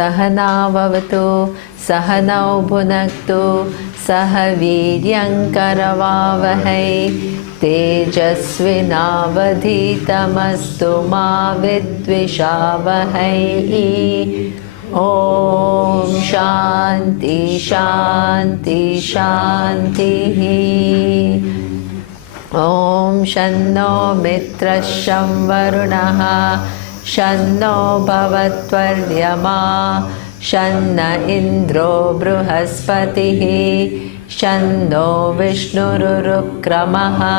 Sahanavavatu Sahanau Bhunaktu Saha Viryankaravavahai Tejasvinavadhitamastu ma vidvishavahai. Om Shanti Shanti Shanti. Om Shanno Mitrasham Varunaha Shanno Bhavatvaryama Shanna Indro Bruhaspatihi Shanno Vishnururukramaha.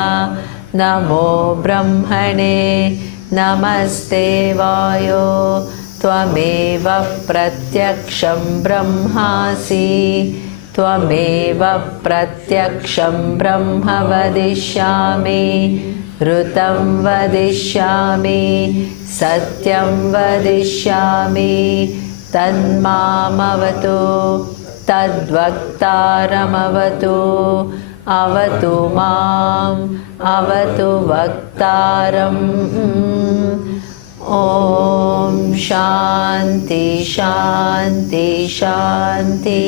Namo Brahmane Namaste Vayo Tvameva Pratyaksham Brahmasi Tvameva Pratyaksham Brahma Vadishyami Rutam Vadishyami Satyam Vadishyami Tanmamavatu Tadvaktaramavatu Avatu Mam Avatu Vaktaram. Om Shanti Shanti Shanti.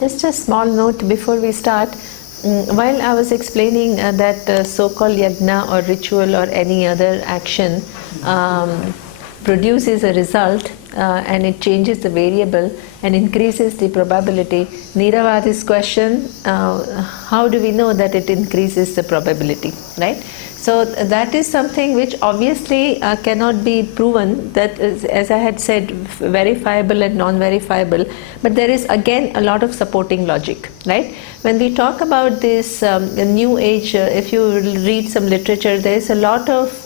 Just a small note before we start. While I was explaining that so-called yajna or ritual or any other action produces a result and it changes the variable and increases the probability, Niravadi's question, how do we know that it increases the probability, right? So that is something which obviously cannot be proven, that is, as I had said, verifiable and non-verifiable, but there is again a lot of supporting logic, right? When we talk about this new age, if you read some literature, there is a lot of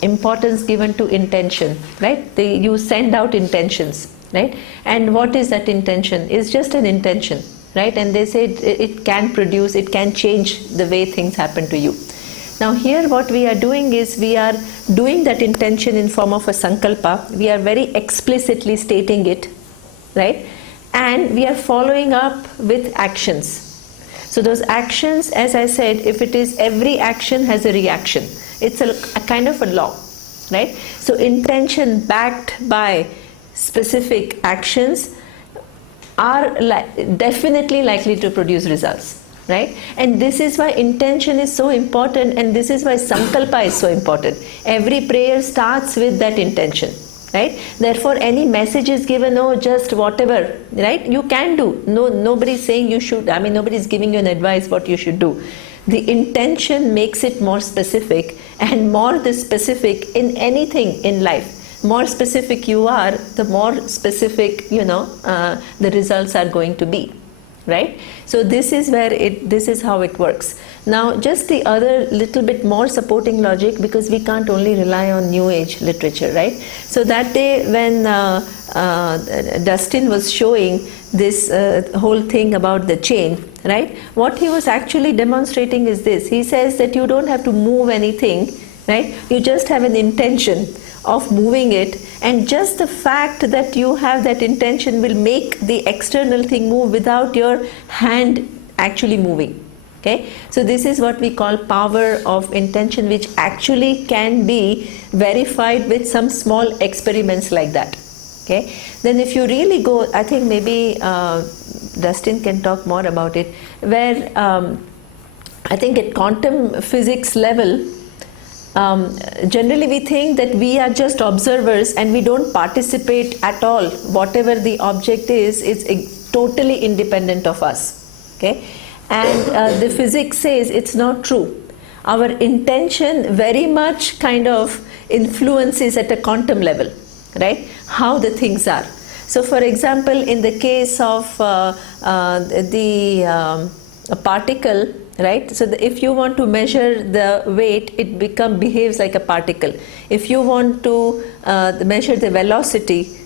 importance given to intention, right? You send out intentions, right? And what is that intention? It's just an intention, right? And they say it can produce, it can change the way things happen to you. Now here what we are doing is we are doing that intention in form of a sankalpa. We are very explicitly stating it, right? And we are following up with actions. So those actions, as I said, if it is every action has a reaction. It's a kind of a law, right? So intention backed by specific actions are definitely likely to produce results, right? And this is why intention is so important, and this is why sankalpa is so important. Every prayer starts with that intention, right? Therefore any message is given, oh just whatever, right? You can do. Nobody is saying you should, I mean nobody is giving you an advice what you should do. The intention makes it more specific, and more the specific in anything in life. More specific you are, the more specific, the results are going to be, right? So this is where this is how it works. Now just the other little bit more supporting logic, because we can't only rely on new age literature, right? So that day when Dustin was showing this whole thing about the chain, right? What he was actually demonstrating is this. He says that you don't have to move anything right? You just have an intention of moving it, and just the fact that you have that intention will make the external thing move without your hand actually moving. Okay, so this is what we call power of intention, which actually can be verified with some small experiments like that. Okay, then if you really go, I think maybe Dustin can talk more about it, where I think at quantum physics level, generally we think that we are just observers and we don't participate at all. Whatever the object is totally independent of us. Okay, and the physics says it's not true. Our intention very much kind of influences at a quantum level, right, how the things are. So for example, in the case of a particle, right, so if you want to measure the weight, it behaves like a particle. If you want to measure the velocity,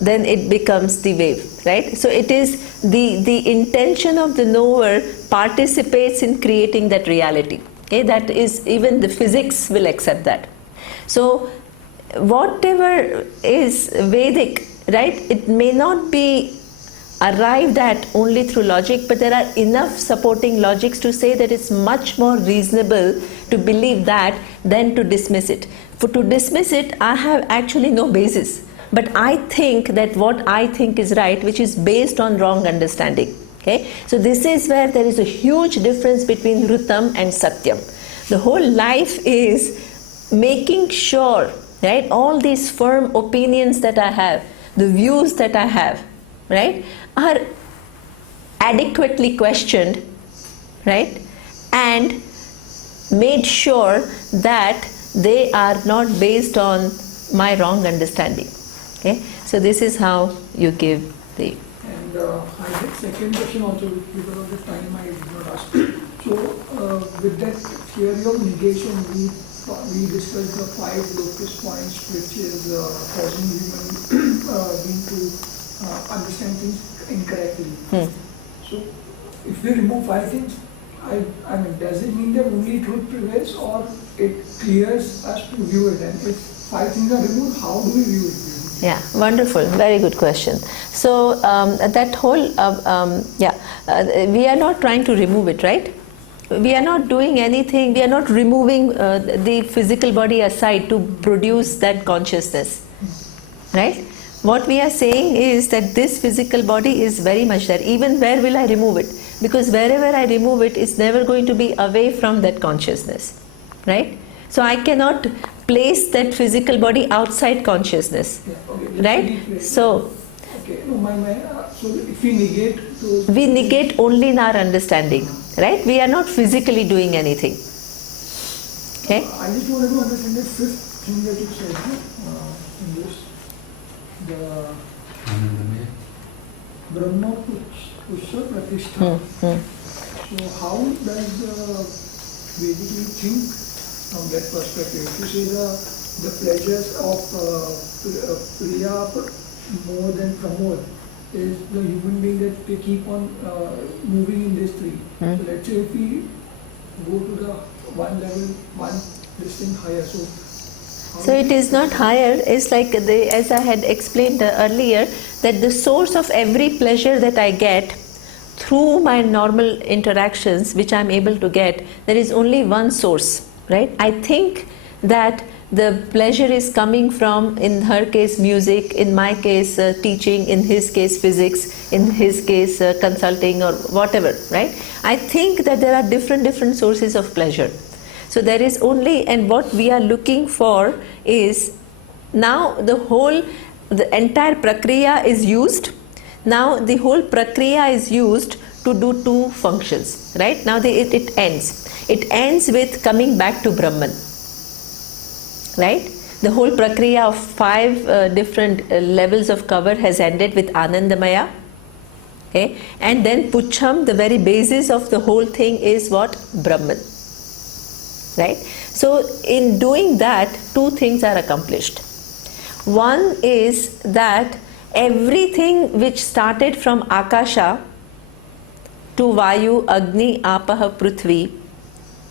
then it becomes the wave, right? So it is the intention of the knower participates in creating that reality. Okay, that is, even the physics will accept that. So whatever is Vedic, right, it may not be arrived at only through logic, but there are enough supporting logics to say that it's much more reasonable to believe that than to dismiss it. For to dismiss it, I have actually no basis, but I think that what I think is right, which is based on wrong understanding. Okay, so this is where there is a huge difference between Rutam and Satyam. The whole life is making sure, right, all these firm opinions that I have, the views that I have, right, are adequately questioned, right, and made sure that they are not based on my wrong understanding. Okay, so this is how you give the. And I had second question also, because of the time I did not ask. So with that theory of negation, we discussed the 5 locus points, which is causing human being to understand things incorrectly. So if we remove 5 things, I mean, does it mean that only truth prevails, or it clears us to view it? And if 5 things are removed, how do we view it? Yeah, wonderful, very good question. So that whole, we are not trying to remove it, right? We are not doing anything, we are not removing the physical body aside to produce that consciousness, right? What we are saying is that this physical body is very much there. Even where will I remove it? Because wherever I remove it, it's never going to be away from that consciousness, right? So I cannot place that physical body outside consciousness, right? So, so if we negate those, we negate only in our understanding, right? We are not physically doing anything. Okay? I just wanted to understand the 5th thing that you said in this, the Brahma Pusha Pratishtha. So how does Vedically think from that perspective? If you say the pleasures of Priya more than Pramod is the human being that they keep on moving in this 3. So let's say if we go to the one level, this thing higher. So it is not higher. It's like as I had explained earlier, that the source of every pleasure that I get through my normal interactions, which I'm able to get, there is only one source, right? I think that the pleasure is coming from, in her case, music, in my case, teaching, in his case, physics, in his case, consulting or whatever, right? I think that there are different sources of pleasure. So there is only, and what we are looking for is, now the entire prakriya is used. Now the whole prakriya is used to do 2 functions, right? Now it ends. It ends with coming back to Brahman, right? The whole prakriya of 5 different levels of cover has ended with Anandamaya. Okay? And then Pucham, the very basis of the whole thing, is what? Brahman. Right? So in doing that, 2 things are accomplished. One is that everything which started from Akasha to Vayu, Agni, Apaha, Prithvi,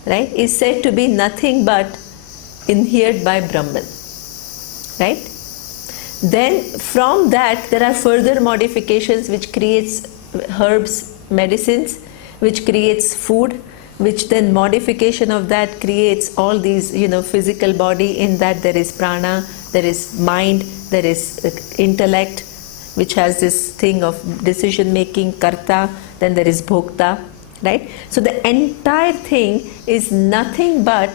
right, is said to be nothing but inhered by Brahman, right? Then from that there are further modifications which creates herbs, medicines, which creates food, which then modification of that creates all these, physical body. In that there is prana, there is mind, there is intellect, which has this thing of decision making, karta, then there is bhokta, right? So the entire thing is nothing but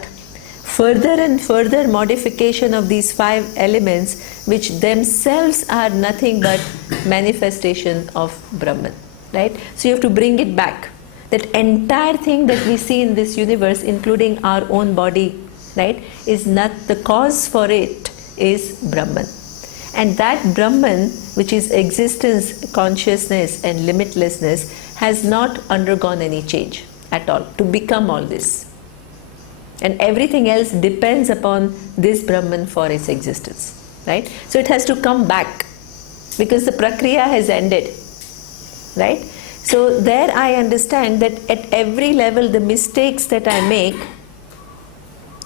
further and further modification of these 5 elements, which themselves are nothing but manifestation of Brahman, right? So you have to bring it back. That entire thing that we see in this universe, including our own body, right, is not the cause for it is Brahman. And that Brahman, which is existence, consciousness and limitlessness, has not undergone any change at all to become all this. And everything else depends upon this Brahman for its existence, right? So it has to come back because the prakriya has ended, right? So there I understand that at every level the mistakes that I make,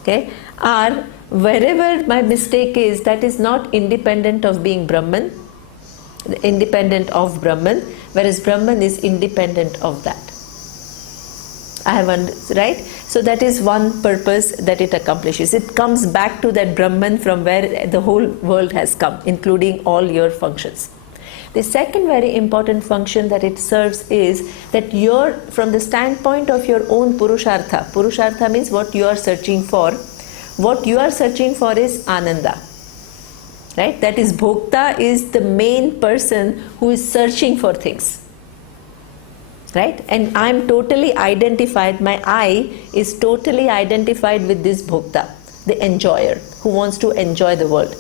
okay, are wherever my mistake is, that is not independent of being Brahman, independent of Brahman, whereas Brahman is independent of that. I have right? So that is one purpose that it accomplishes. It comes back to that Brahman from where the whole world has come, including all your functions. The second very important function that it serves is that from the standpoint of your own Purushartha. Purushartha means what you are searching for. What you are searching for is Ananda, right? That is, Bhokta is the main person who is searching for things, right? And I am totally identified, my I is totally identified with this Bhokta, the enjoyer who wants to enjoy the world.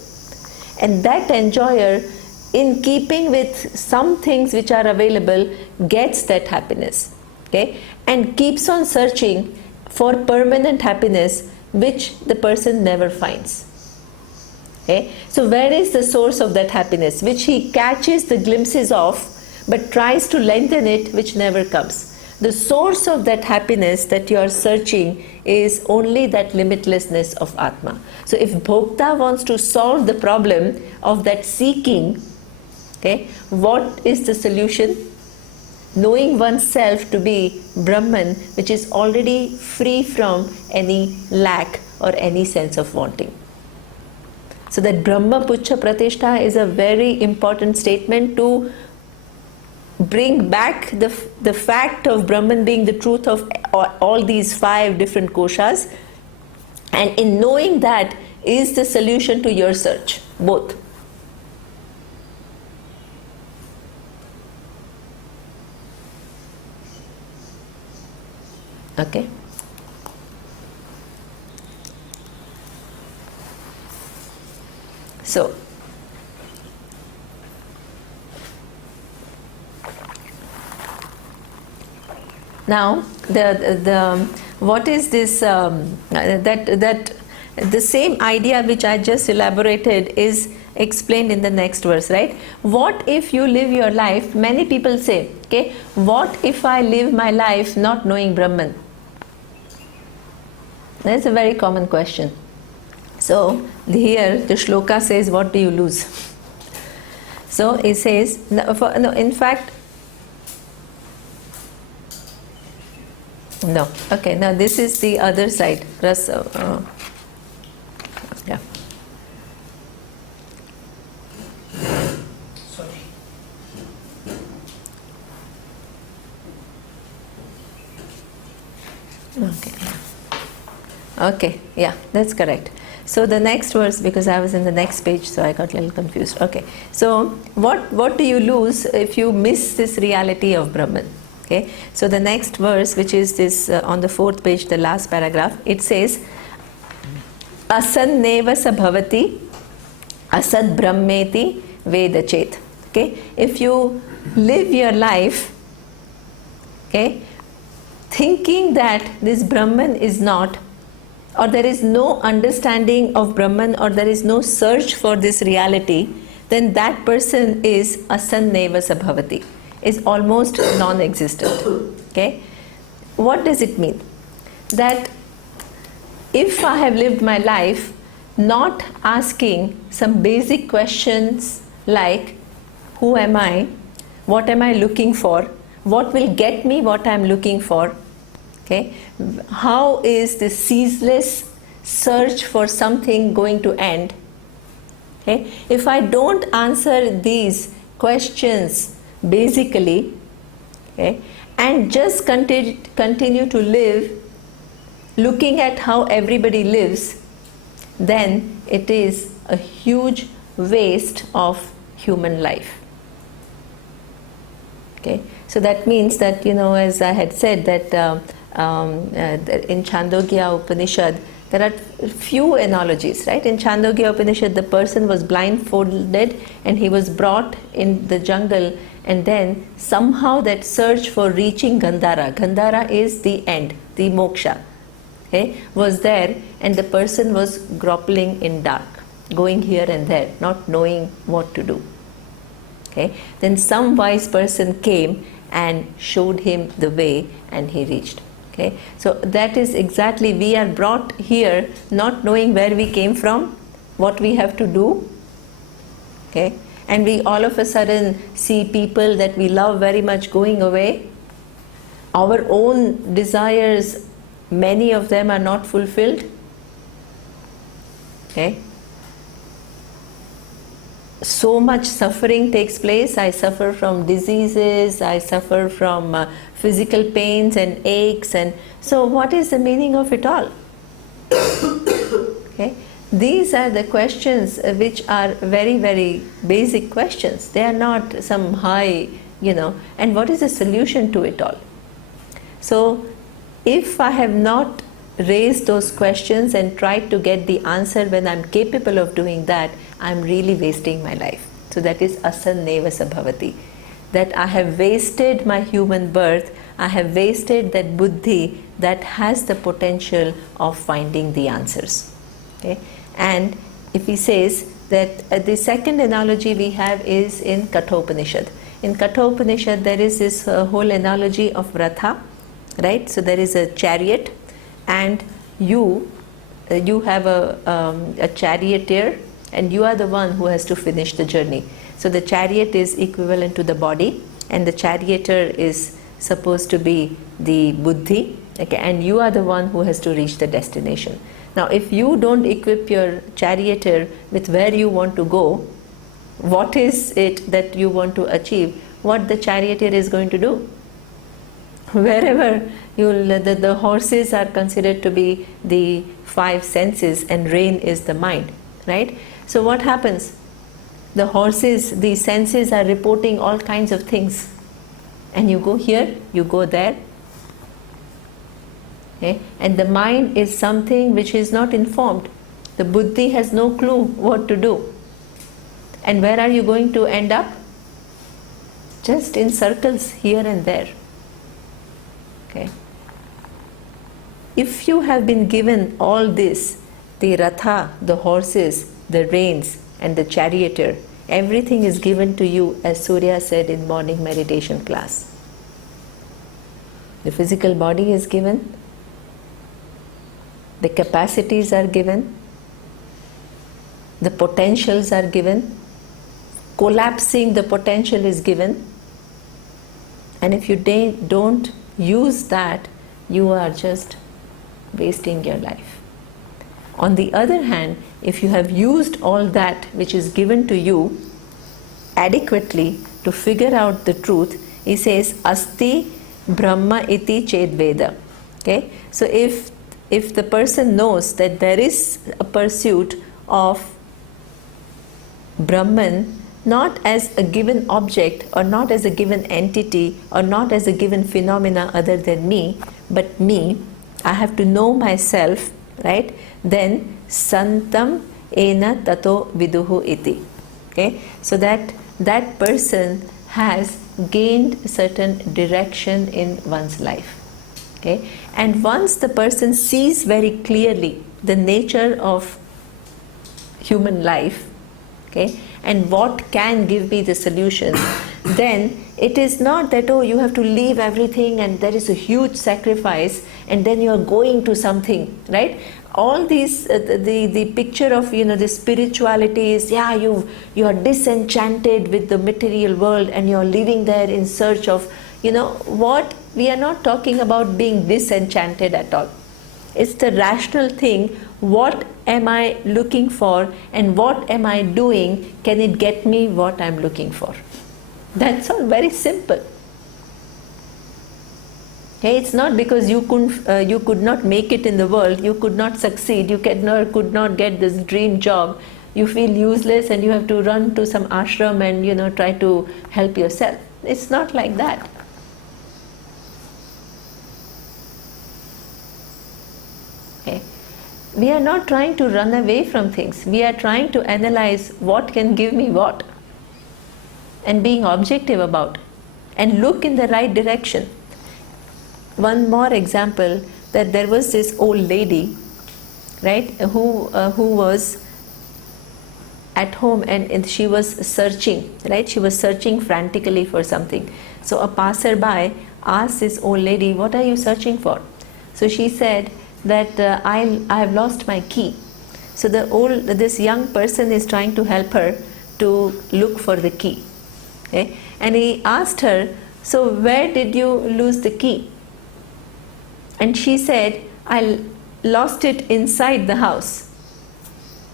And that enjoyer, in keeping with some things which are available, gets that happiness, okay? And keeps on searching for permanent happiness, which the person never finds. Okay? So where is the source of that happiness, which he catches the glimpses of, but tries to lengthen it, which never comes? The source of that happiness that you are searching is only that limitlessness of Atma. So if Bhokta wants to solve the problem of that seeking, okay, what is the solution? Knowing oneself to be Brahman, which is already free from any lack or any sense of wanting. So that Brahma Pucha Pratishtha is a very important statement to bring back the fact of Brahman being the truth of all these 5 different koshas. And in knowing that is the solution to your search, both. Okay. So now the what is this that the same idea which I just elaborated is explained in the next verse, right? What if you live your life, many people say, okay, what if I live my life not knowing Brahman? That's a very common question. So here the shloka says, what do you lose? So it says, in fact, no, okay, now this is the other side. Yeah. Sorry. Okay, yeah, that's correct. So the next verse, because I was in the next page, so I got a little confused. Okay, so what do you lose if you miss this reality of Brahman? Okay, so the next verse, which is this on the 4th page, the last paragraph, it says, Asanneva sabhavati asad brahmeti vedachet. Okay, if you live your life, okay, thinking that this Brahman is not, or there is no understanding of Brahman, or there is no search for this reality, then that person is asanneva sabhavati, is almost non-existent. Okay, what does it mean? That if I have lived my life not asking some basic questions like, who am I? What am I looking for? What will get me what I am looking for? Okay? How is this ceaseless search for something going to end? Okay? If I don't answer these questions basically, okay, and just continue to live looking at how everybody lives, then it is a huge waste of human life. Okay? So that means that, as I had said, that in Chandogya Upanishad, there are few analogies, right? In Chandogya Upanishad, the person was blindfolded and he was brought in the jungle, and then somehow that search for reaching Gandhara, Gandhara is the end, the moksha, okay, was there, and the person was groping in dark, going here and there, not knowing what to do. Okay? Then some wise person came and showed him the way, and he reached. Okay? So that is exactly, we are brought here not knowing where we came from, what we have to do. Okay? And we all of a sudden see people that we love very much going away. Our own desires, many of them are not fulfilled. Okay? So much suffering takes place. I suffer from diseases, I suffer from physical pains and aches, and so what is the meaning of it all? Okay? These are the questions which are very, very basic questions. They are not some high, and what is the solution to it all? So if I have not raised those questions and tried to get the answer when I'm capable of doing that, I'm really wasting my life. So that is asanneva sabhavati. That I have wasted my human birth, I have wasted that buddhi that has the potential of finding the answers. Okay? And if he says that the second analogy we have is in Kathopanishad. In Kathopanishad there is this whole analogy of Ratha, right? So there is a chariot, and you have a charioteer, and you are the one who has to finish the journey. So the chariot is equivalent to the body, and the charioteer is supposed to be the buddhi, okay, and you are the one who has to reach the destination. Now if you don't equip your charioteer with where you want to go, what is it that you want to achieve? What the charioteer is going to do? Wherever the horses are considered to be the five senses, and rein is the mind, right? So what happens? The horses, the senses are reporting all kinds of things, and you go here, you go there. Okay? And the mind is something which is not informed. The buddhi has no clue what to do. And where are you going to end up? Just in circles here and there. Okay. If you have been given all this, the ratha, the horses, the reins, and the charioteer, everything is given to you, as Surya said in morning meditation class. The physical body is given, the capacities are given, the potentials are given, collapsing the potential is given, and if you don't use that, you are just wasting your life. On the other hand, if you have used all that which is given to you adequately to figure out the truth, he says, Asti Brahma iti chedveda. Okay? So if the person knows that there is a pursuit of Brahman, not as a given object, or not as a given entity, or not as a given phenomena other than me, but me, I have to know myself, right? Then santam ena tato viduhu iti. Okay? So that person has gained certain direction in one's life. Okay? And once the person sees very clearly the nature of human life, okay, and what can give me the solution, then it is not that, oh, you have to leave everything and there is a huge sacrifice and then you are going to something, right? All these, the picture of, the spirituality is, yeah, you are disenchanted with the material world and you are living there in search of, what? We are not talking about being disenchanted at all. It's the rational thing. What am I looking for and what am I doing? Can it get me what I'm looking for? That's all very simple. Okay, it's not because you could not make it in the world, you could not succeed, you could not get this dream job, you feel useless and you have to run to some ashram and try to help yourself. It's not like that. Okay. We are not trying to run away from things. We are trying to analyze what can give me what, and being objective about, and look in the right direction. One more example, that there was this old lady, right, who was at home and she was searching, right? She was searching frantically for something. So a passerby asked this old lady, "What are you searching for?" So she said that I have lost my key. So this young person is trying to help her to look for the key. Okay? And he asked her, "So where did you lose the key?" And she said, "I lost it inside the house."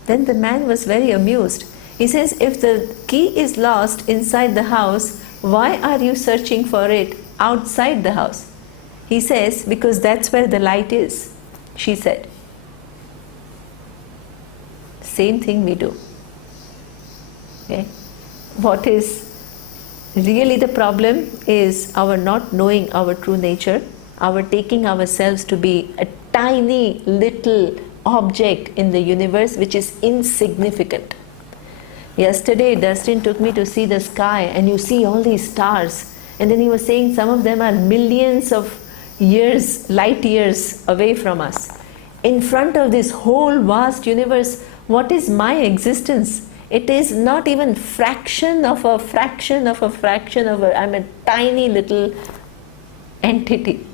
Then the man was very amused. He says, "If the key is lost inside the house, why are you searching for it outside the house?" He says, "Because that's where the light is," she said. Same thing we do. Okay? What is really the problem is our not knowing our true nature, our taking ourselves to be a tiny little object in the universe which is insignificant. Yesterday Dustin took me to see the sky, and you see all these stars, and then he was saying some of them are millions of years, light years away from us. In front of this whole vast universe, what is my existence? It is not even fraction of a fraction of a fraction of a, I'm a tiny little entity.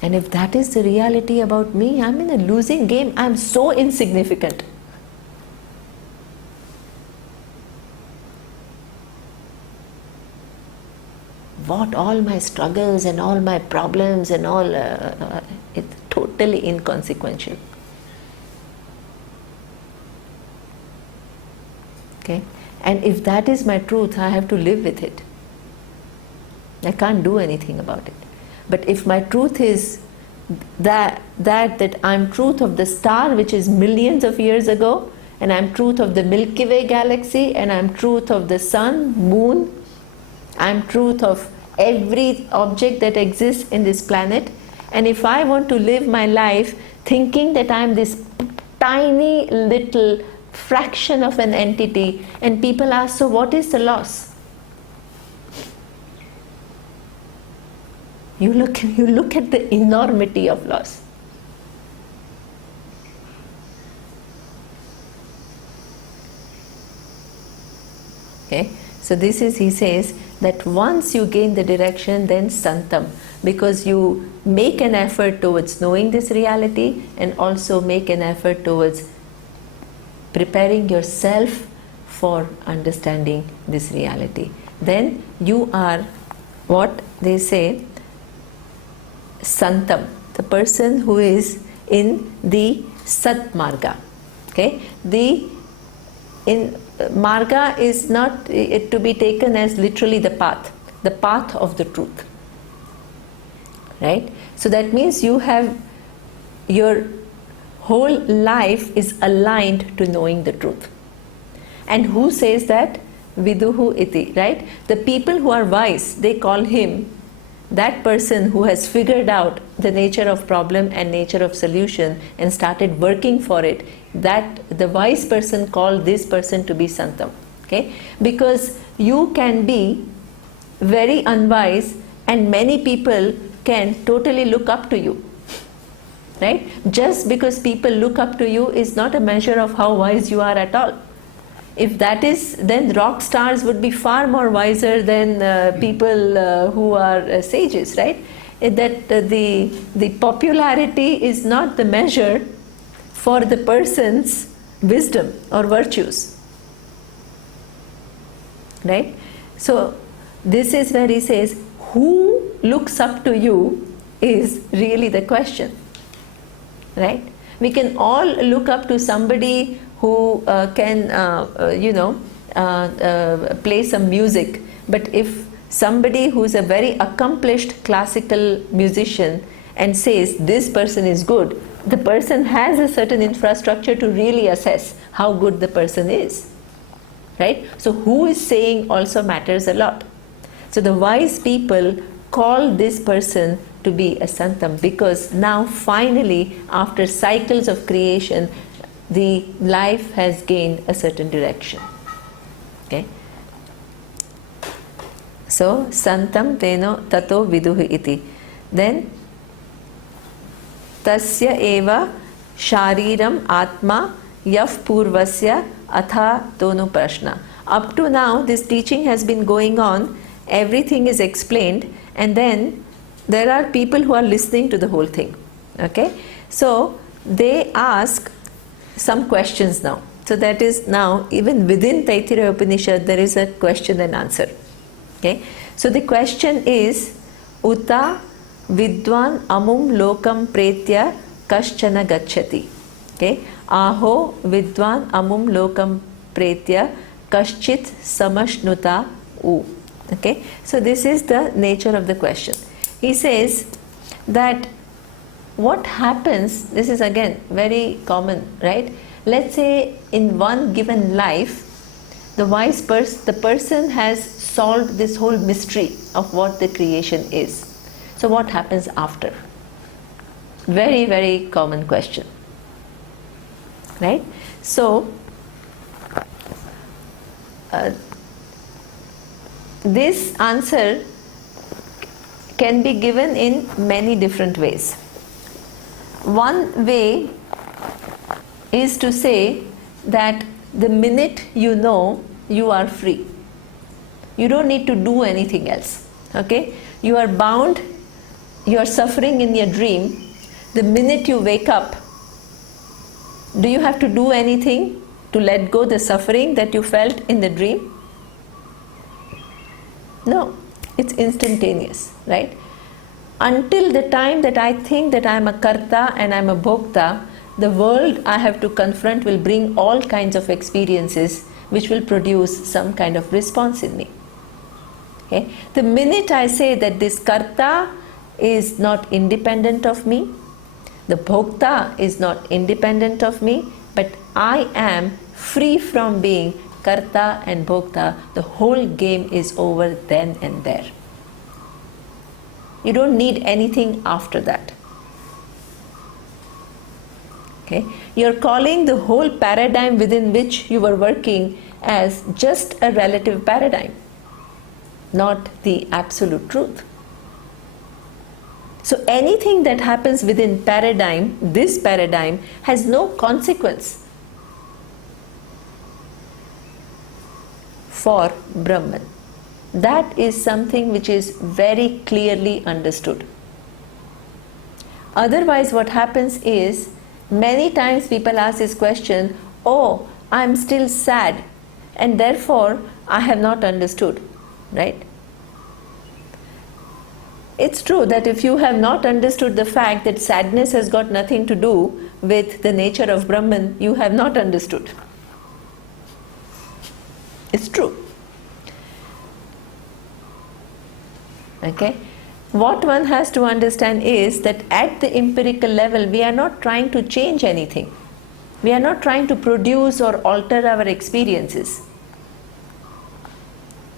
And if that is the reality about me, I'm in a losing game. I'm so insignificant. What all my struggles and all my problems and all, it's totally inconsequential. Okay? And if that is my truth, I have to live with it. I can't do anything about it. But if my truth is that I'm truth of the star which is millions of years ago, and I'm truth of the Milky Way galaxy, and I'm truth of the sun, moon, I'm truth of every object that exists in this planet, and if I want to live my life thinking that I'm this tiny little fraction of an entity, and people ask, so what is the loss? You look at the enormity of loss. Okay, so this is, he says, that once you gain the direction, then santam, because you make an effort towards knowing this reality and also make an effort towards preparing yourself for understanding this reality. Then you are what they say, santam, the person who is in the sat marga. Okay, marga is not to be taken as literally the path of the truth, right? So that means you have, your whole life is aligned to knowing the truth. And who says that? Viduhu iti, right? The people who are wise, they call him, that person who has figured out the nature of problem and nature of solution and started working for it, that the wise person called this person to be santam. Okay? Because you can be very unwise and many people can totally look up to you. Right? Just because people look up to you is not a measure of how wise you are at all. If that is, then rock stars would be far more wiser than people who are sages, right? That the popularity is not the measure for the person's wisdom or virtues, right? So this is where he says, who looks up to you is really the question, right? We can all look up to somebody who can play some music, but if somebody who's a very accomplished classical musician and says this person is good, the person has a certain infrastructure to really assess how good the person is, right? So who is saying also matters a lot. So the wise people call this person to be a santam, because now finally, after cycles of creation, the life has gained a certain direction. Okay. So santam teno tato viduhi iti. Then tasya eva shariram atma yav purvasya atha tonu prashna. Up to now, this teaching has been going on. Everything is explained, and then there are people who are listening to the whole thing. Okay, so they ask some questions now. So that is now, even within Taittiriya Upanishad, there is a question and answer. Okay, so the question is, Uta vidwan amum lokam pretya kaschana gacchati. Okay, aho vidwan amum lokam pretya kaschit samashnuta u. Okay, so this is the nature of the question. He says that what happens, this is again very common, right? Let's say in one given life, the wise person, the person has solved this whole mystery of what the creation is. So what happens after? Very, very common question, right? So this answer can be given in many different ways. One way is to say that the minute you know, you are free. You don't need to do anything else. Okay? You are bound, you are suffering in your dream. The minute you wake up, do you have to do anything to let go the suffering that you felt in the dream? No, it's instantaneous, right? Until the time that I think that I am a karta and I am a bhokta, the world I have to confront will bring all kinds of experiences which will produce some kind of response in me. Okay? The minute I say that this karta is not independent of me, the bhokta is not independent of me, but I am free from being karta and bhokta, the whole game is over then and there. You don't need anything after that. Okay? You're calling the whole paradigm within which you were working as just a relative paradigm, not the absolute truth. So anything that happens within paradigm, this paradigm, has no consequence for Brahman. That is something which is very clearly understood. Otherwise, what happens is, many times people ask this question, oh, I am still sad and therefore I have not understood, right? It's true that if you have not understood the fact that sadness has got nothing to do with the nature of Brahman, you have not understood. It's true. Okay? What one has to understand is that at the empirical level, we are not trying to change anything. We are not trying to produce or alter our experiences.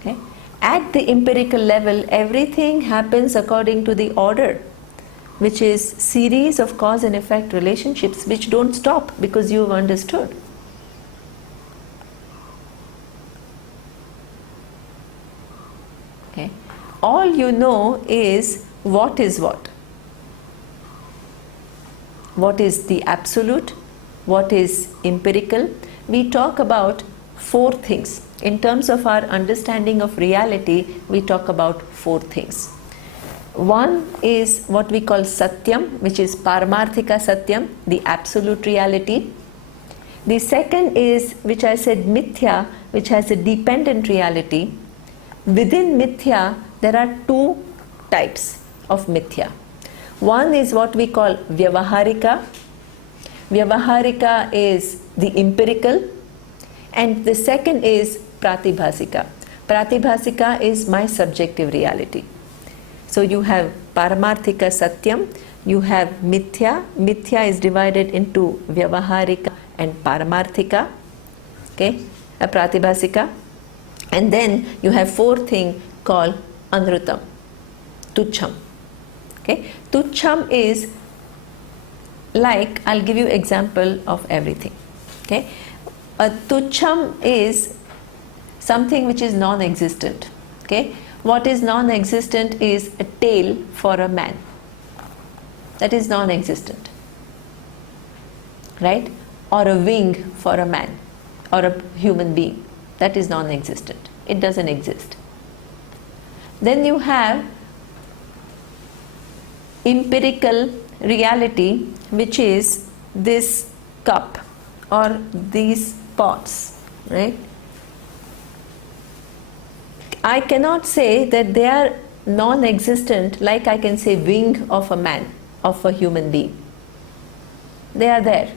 Okay? At the empirical level, everything happens according to the order, which is series of cause and effect relationships which don't stop because you have understood. Okay? All you know is what is what. What is the absolute, what is empirical. We talk about 4 things. In terms of our understanding of reality, we talk about 4 things. One is what we call Satyam, which is Paramarthika Satyam, the absolute reality. The second is, which I said, Mithya, which has a dependent reality. Within Mithya, there are 2 types of Mithya. One is what we call Vyavaharika. Vyavaharika is the empirical, and the second is Pratibhasika. Pratibhasika is my subjective reality. So you have Paramarthika Satyam, you have Mithya. Mithya is divided into Vyavaharika and Paramarthika, okay, Pratibhasika. And then you have 4th thing called Anrutam, Tucham. Okay, Tucham is like, I'll give you example of everything. Okay, a Tucham is something which is non-existent. Okay, what is non-existent is a tail for a man. That is non-existent, right? Or a wing for a man or a human being. That is non-existent. It doesn't exist. Then you have empirical reality, which is this cup or these pots, right? I cannot say that they are non-existent like I can say wing of a man, of a human being. They are there,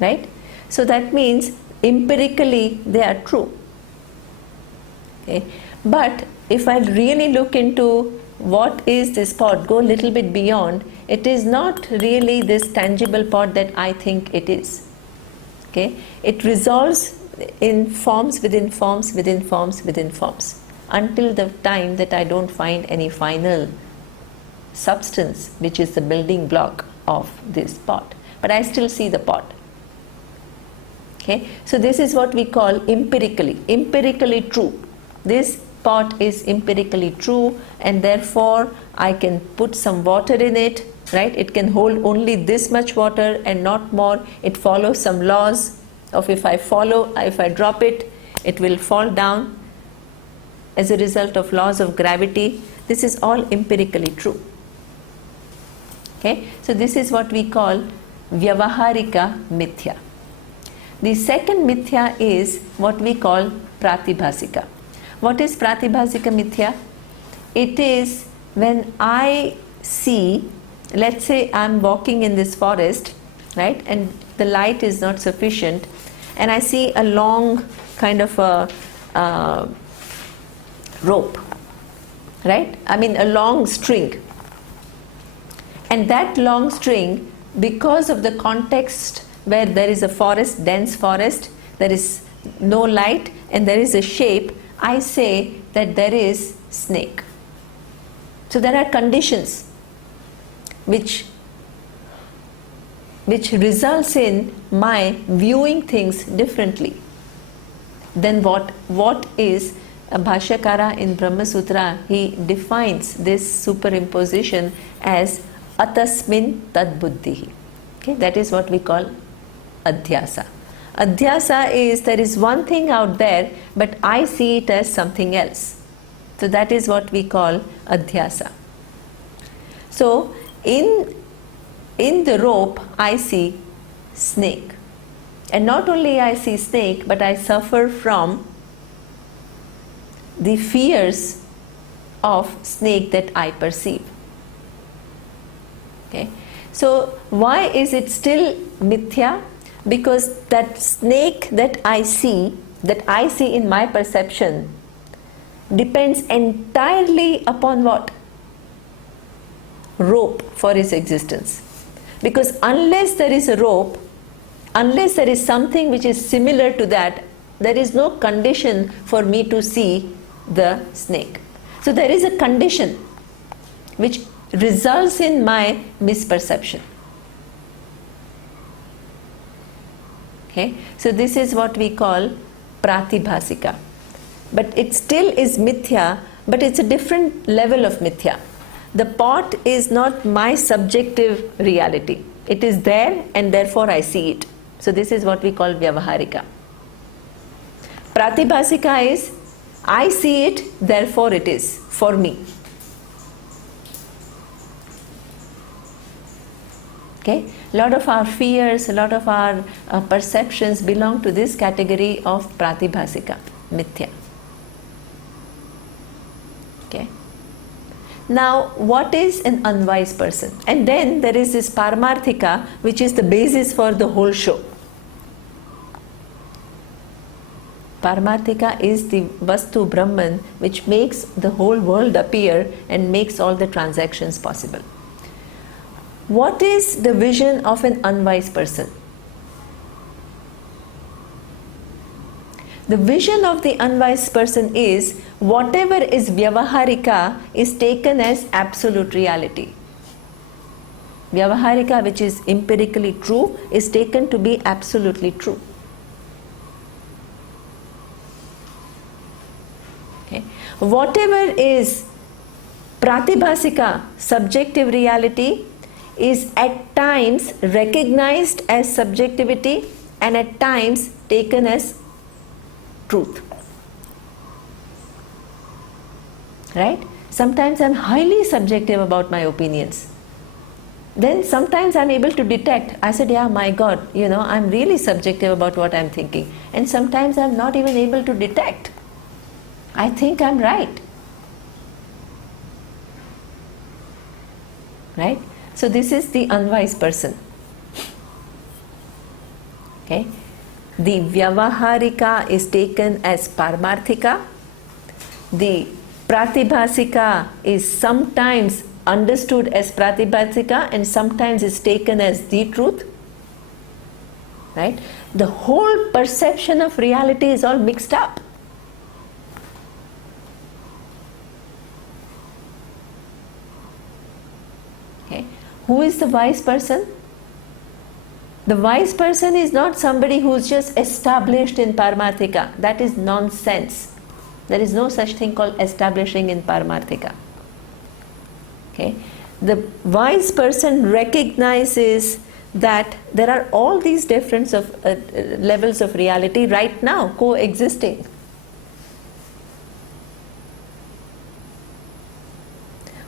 right? So that means empirically they are true. Okay? But if I really look into what is this pot, go a little bit beyond, it is not really this tangible pot that I think it is. Okay? It resolves in forms within forms within forms within forms until the time that I don't find any final substance which is the building block of this pot. But I still see the pot. Okay? So this is what we call empirically true. This pot is empirically true, and therefore I can put some water in it, right? It can hold only this much water and not more. It follows some laws of if I drop it, it will fall down as a result of laws of gravity. This is all empirically true. Okay? So this is what we call Vyavaharika Mithya. The second Mithya is what we call Pratibhasika. What is Pratibhasika Mithya? It is when I see, let's say I'm walking in this forest, right, and the light is not sufficient, and I see a long kind of a rope, right? I mean a long string. And that long string, because of the context where there is a forest, dense forest, there is no light and there is a shape, I say that there is snake. So there are conditions which results in my viewing things differently than what is a Bhashyakara in Brahma Sutra. He defines this superimposition as atasmin tad buddhihi. Okay, that is what we call adhyasa. Adhyasa is there is one thing out there, but I see it as something else. So that is what we call adhyasa. So in the rope I see snake, and not only I see snake, but I suffer from the fears of snake that I perceive. Okay, so why is it still mithya? Because that snake that I see in my perception depends entirely upon what? Rope for its existence. Because unless there is a rope, unless there is something which is similar to that, there is no condition for me to see the snake. So there is a condition which results in my misperception. Okay, so this is what we call pratibhasika. But it still is mithya, but it's a different level of mithya. The pot is not my subjective reality. It is there and therefore I see it. So this is what we call vyavaharika. Pratibhasika is, I see it, therefore it is for me. Okay? A lot of our fears, a lot of our perceptions belong to this category of Pratibhasika, Mithya. Okay? Now, what is an unwise person? And then there is this Paramarthika, which is the basis for the whole show. Paramarthika is the Vastu Brahman, which makes the whole world appear and makes all the transactions possible. What is the vision of an unwise person? The vision of the unwise person is whatever is Vyavaharika is taken as absolute reality. Vyavaharika, which is empirically true, is taken to be absolutely true. Okay. Whatever is Pratibhasika, subjective reality, is at times recognized as subjectivity and at times taken as truth. Right? Sometimes I'm highly subjective about my opinions. Then sometimes I'm able to detect. I said, yeah, my God, I'm really subjective about what I'm thinking. And sometimes I'm not even able to detect. I think I'm right. Right? So this is the unwise person. Okay? The Vyavaharika is taken as Paramarthika. The Pratibhasika is sometimes understood as Pratibhasika and sometimes is taken as the truth. Right? The whole perception of reality is all mixed up. Okay? Who is the wise person? The wise person is not somebody who is just established in Paramarthika. That is nonsense. There is no such thing called establishing in Paramarthika. Okay? The wise person recognizes that there are all these different levels of reality right now coexisting.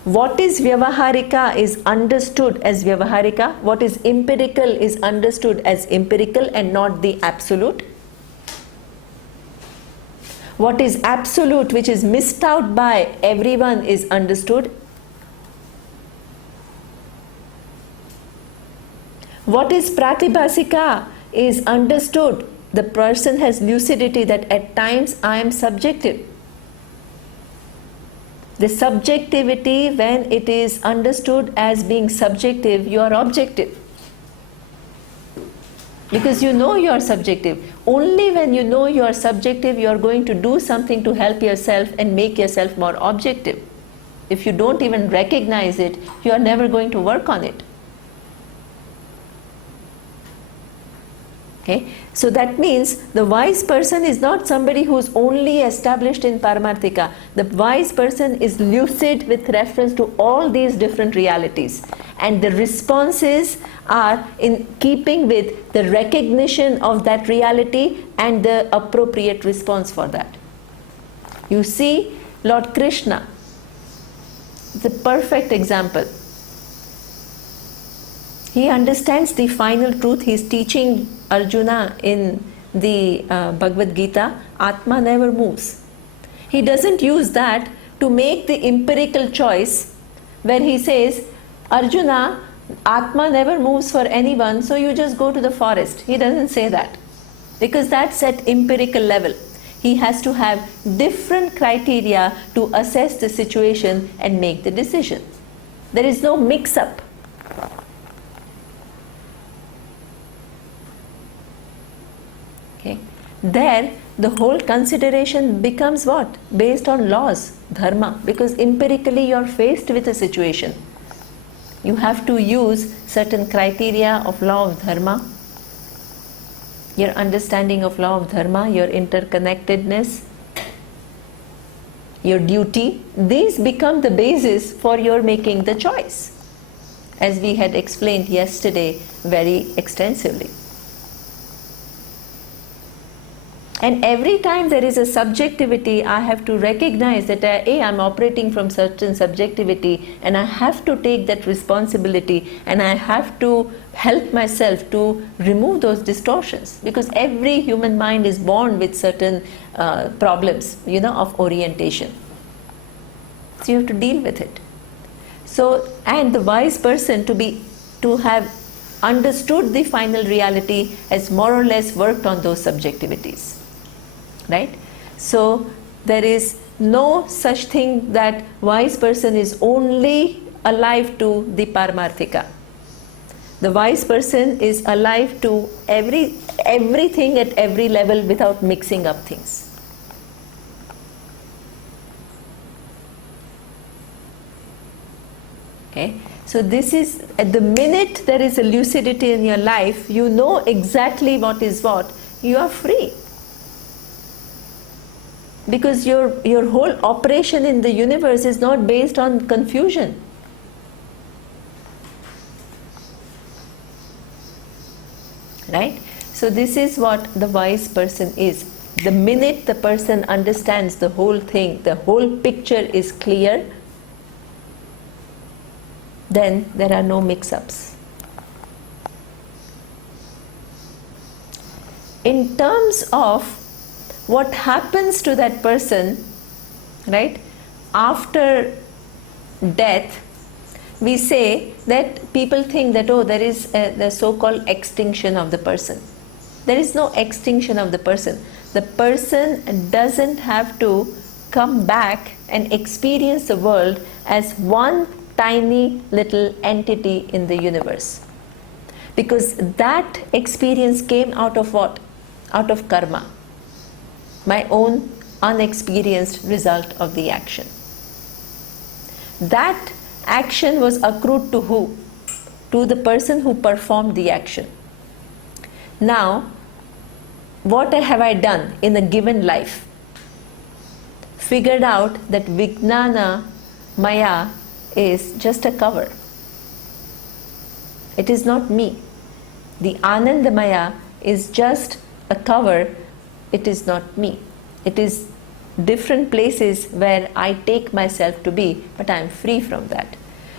What is Vyavaharika is understood as Vyavaharika. What is empirical is understood as empirical and not the absolute. What is absolute, which is missed out by everyone, is understood. What is Pratibhasika is understood. The person has lucidity that at times I am subjective. The subjectivity, when it is understood as being subjective, you are objective. Because you know you are subjective. Only when you know you are subjective, you are going to do something to help yourself and make yourself more objective. If you don't even recognize it, you are never going to work on it. Okay? So that means the wise person is not somebody who is only established in Paramarthika. The wise person is lucid with reference to all these different realities. And the responses are in keeping with the recognition of that reality and the appropriate response for that. You see, Lord Krishna, the perfect example. He understands the final truth. He is teaching Arjuna in the Bhagavad Gita, Atma never moves. He doesn't use that to make the empirical choice where he says, Arjuna, Atma never moves for anyone, so you just go to the forest. He doesn't say that because that's at empirical level. He has to have different criteria to assess the situation and make the decision. There is no mix-up. Okay. There, the whole consideration becomes what? Based on laws, dharma, because empirically you are faced with a situation. You have to use certain criteria of law of dharma, your understanding of law of dharma, your interconnectedness, your duty. These become the basis for your making the choice, as we had explained yesterday very extensively. And every time there is a subjectivity, I have to recognize that I'm operating from certain subjectivity, and I have to take that responsibility, and I have to help myself to remove those distortions, because every human mind is born with certain problems, of orientation. So you have to deal with it. So, and the wise person to have understood the final reality has more or less worked on those subjectivities. Right? So there is no such thing that wise person is only alive to the Paramarthika. The wise person is alive to everything at every level without mixing up things. Okay? So this is, at the minute there is a lucidity in your life, you know exactly what is what, you are free. Because your whole operation in the universe is not based on confusion. Right? So this is what the wise person is. The minute the person understands the whole thing, the whole picture is clear, then there are no mix-ups. In terms of what happens to that person, right, after death, we say that people think that, there is the so-called extinction of the person. There is no extinction of the person. The person doesn't have to come back and experience the world as one tiny little entity in the universe. Because that experience came out of what? Out of karma. My own unexperienced result of the action. That action was accrued to who? To the person who performed the action. Now, what have I done in a given life? Figured out that Vijnana Maya is just a cover. It is not me. The Anandamaya is just a cover. It is not me. It is different places where I take myself to be, but I am free from that.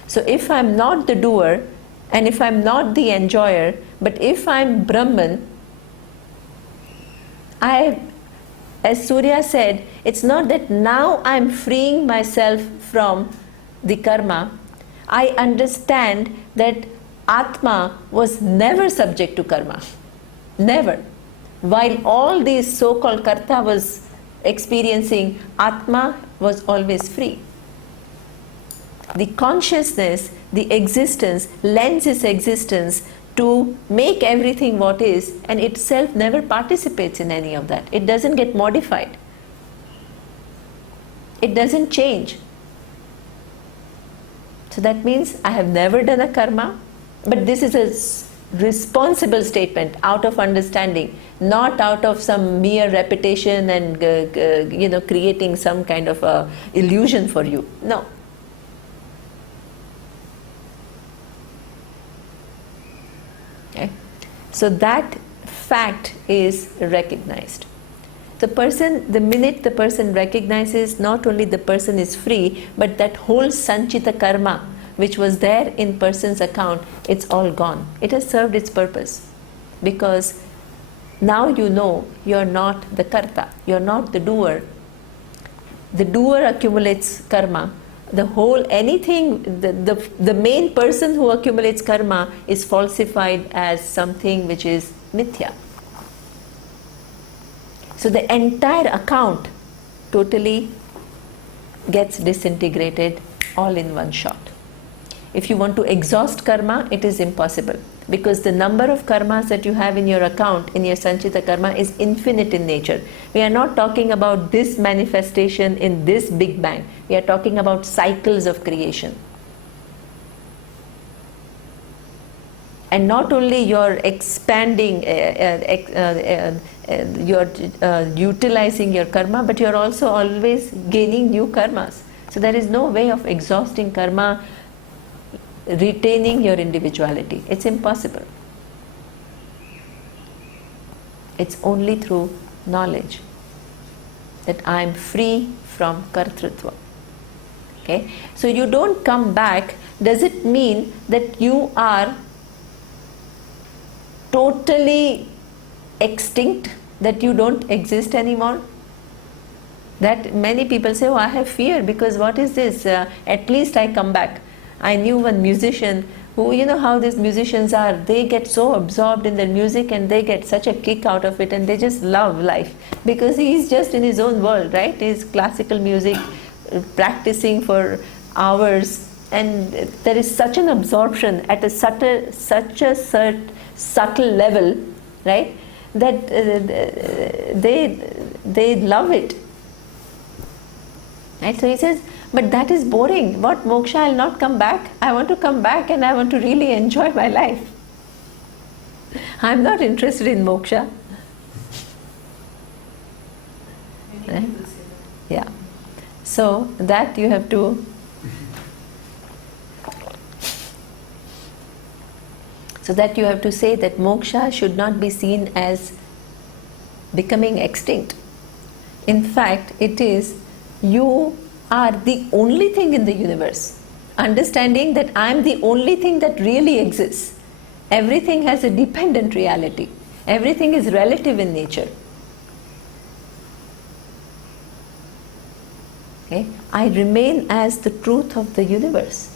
So if I am not the doer, and if I am not the enjoyer, but if I am Brahman, as Surya said, it's not that now I am freeing myself from the karma. I understand that Atma was never subject to karma. Never. While all these so-called karta was experiencing, Atma was always free. The consciousness, the existence, lends its existence to make everything what is, and itself never participates in any of that. It doesn't get modified. It doesn't change. So that means I have never done a karma, but this is a responsible statement out of understanding, not out of some mere repetition and creating some kind of a illusion for you. No. Okay. So that fact is recognized. The minute the person recognizes, not only the person is free, but that whole sanchita karma which was there in person's account, it's all gone. It has served its purpose. Because now you know you're not the karta, you're not the doer. The doer accumulates karma. The main person who accumulates karma is falsified as something which is mithya. So the entire account totally gets disintegrated all in one shot. If you want to exhaust karma, it is impossible, because the number of karmas that you have in your account, in your sanchita karma, is infinite in nature. We are not talking about this manifestation in this big bang. We are talking about cycles of creation. And not only you're expanding, you're utilizing your karma, but you're also always gaining new karmas. So there is no way of exhausting karma, retaining your individuality. It's impossible. It's only through knowledge that I am free from kartrutva. Okay? So you don't come back. Does it mean that you are totally extinct, that you don't exist anymore? That many people say, oh, I have fear because what is this? At least I come back. I knew one musician who, you know how these musicians are, they get so absorbed in their music and they get such a kick out of it and they just love life because he is just in his own world, right? His classical music, practicing for hours, and there is such an absorption at such a subtle level, right? That they love it. Right? So he says, but that is boring. What, moksha? I'll not come back. I want to come back and I want to really enjoy my life. I'm not interested in moksha. Right? Yeah. So that you have to say that moksha should not be seen as becoming extinct. In fact, it is you are the only thing in the universe. Understanding that I am the only thing that really exists. Everything has a dependent reality. Everything is relative in nature. Okay? I remain as the truth of the universe,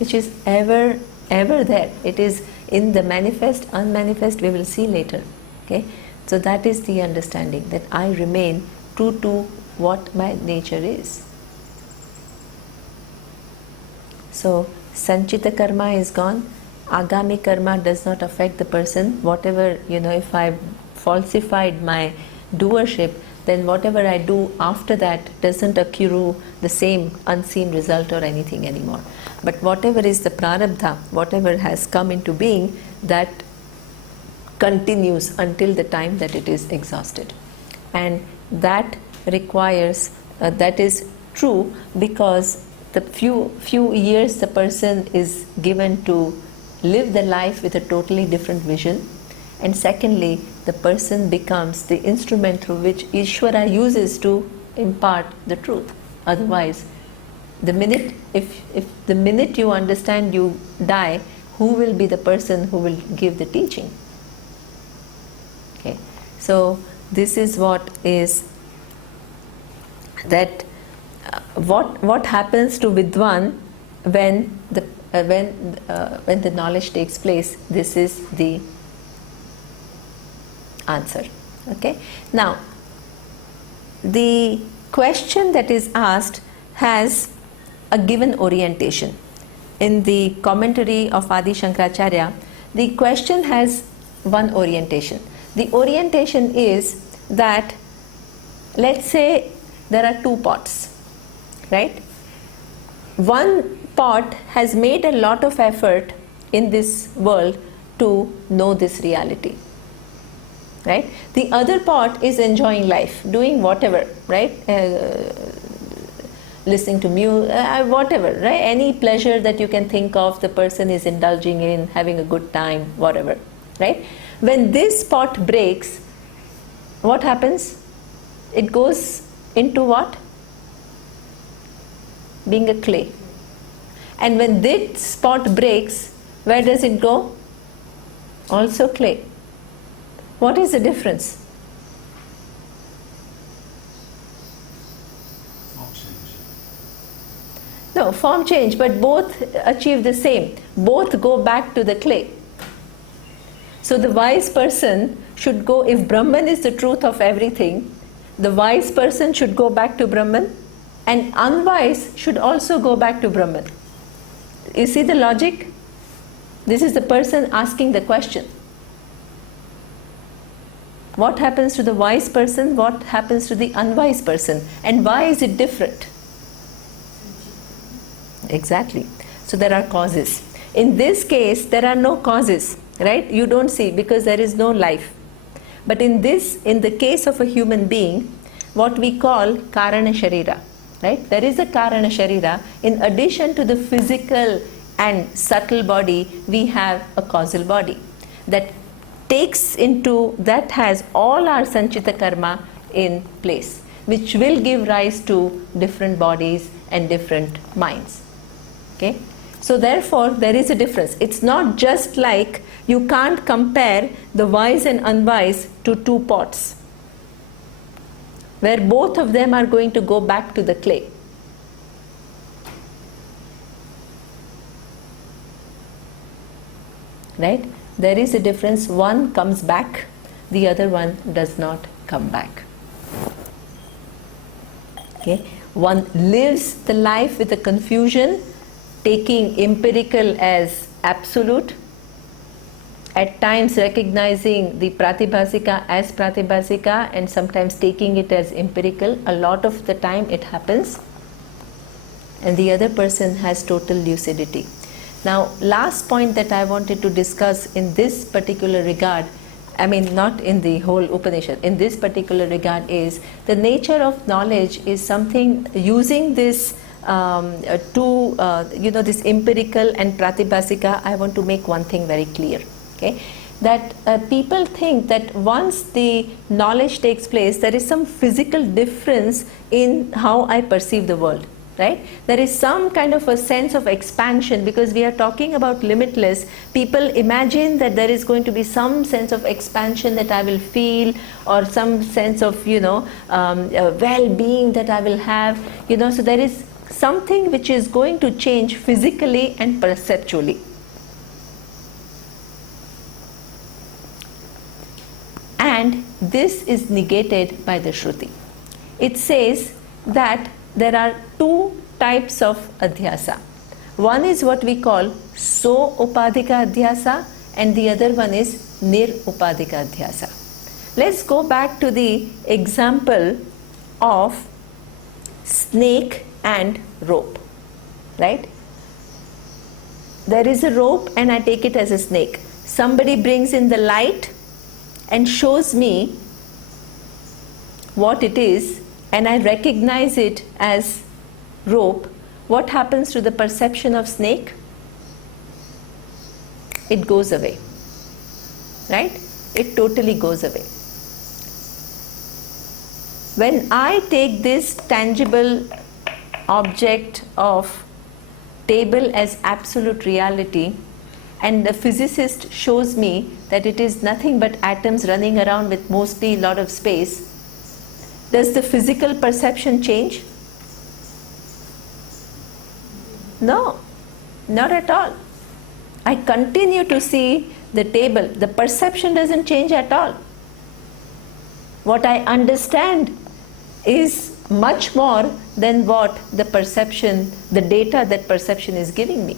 which is ever there. It is in the manifest, unmanifest, we will see later. Okay? So that is the understanding, that I remain true to what my nature is. So sanchita karma is gone. Agami karma does not affect the person. Whatever, if I falsified my doership, then whatever I do after that doesn't accrue the same unseen result or anything anymore. But whatever is the prarabdha, whatever has come into being, that continues until the time that it is exhausted. And that requires, that is true because the few years the person is given to live the life with a totally different vision. And secondly, the person becomes the instrument through which Ishvara uses to impart the truth. Otherwise, if the minute you understand you die, who will be the person who will give the teaching? Okay. So this is what is that what happens to Vidwan when the knowledge takes place. This is the answer. Okay. Now, the question that is asked has a given orientation. In the commentary of Adi Shankaracharya, the question has one orientation. The orientation is that, let's say there are two pots, right? One pot has made a lot of effort in this world to know this reality, right? The other pot is enjoying life, doing whatever, right? Listening to music, whatever, right? Any pleasure that you can think of, the person is indulging in, having a good time, whatever, right? When this pot breaks, what happens? It goes into what? Being a clay. And when this pot breaks, where does it go? Also clay. What is the difference? No, form change, but both achieve the same. Both go back to the clay. So the wise person should go, if Brahman is the truth of everything, the wise person should go back to Brahman, and unwise should also go back to Brahman. You see the logic? This is the person asking the question. What happens to the wise person? What happens to the unwise person? And why is it different? Exactly. So there are causes. In this case, there are no causes, right? You don't see because there is no life. But in the case of a human being, what we call Karana Sharira, right? There is a Karana Sharira. In addition to the physical and subtle body, we have a causal body. That that has all our sanchita karma in place, which will give rise to different bodies and different minds. Okay? So therefore there is a difference. It's not just like, you can't compare the wise and unwise to two pots, where both of them are going to go back to the clay. Right? There is a difference. One comes back, the other one does not come back. Okay? One lives the life with a confusion, taking empirical as absolute, at times recognizing the pratibhasika as pratibhasika, and sometimes taking it as empirical. A lot of the time it happens. And the other person has total lucidity. Now, last point that I wanted to discuss in this particular regard, I mean not in the whole Upanishad, in this particular regard, is the nature of knowledge is something using this this empirical and pratibhasika. I want to make one thing very clear. Okay? That people think that once the knowledge takes place, there is some physical difference in how I perceive the world. Right? There is some kind of a sense of expansion, because we are talking about limitless. People imagine that there is going to be some sense of expansion that I will feel, or some sense of well-being that I will have. So there is something which is going to change physically and perceptually. And this is negated by the Shruti. It says that there are two types of adhyasa. One is what we call so upadhika adhyasa, and the other one is nir-upadhika adhyasa. Let's go back to the example of snake and rope. Right? There is a rope and I take it as a snake. Somebody brings in the light and shows me what it is, and I recognize it as rope. What happens to the perception of snake? It goes away. Right? It totally goes away. When I take this tangible object of table as absolute reality, and the physicist shows me that it is nothing but atoms running around with mostly a lot of space, does the physical perception change? No, not at all. I continue to see the table. The perception doesn't change at all. What I understand is much more than what the perception, the data that perception is giving me.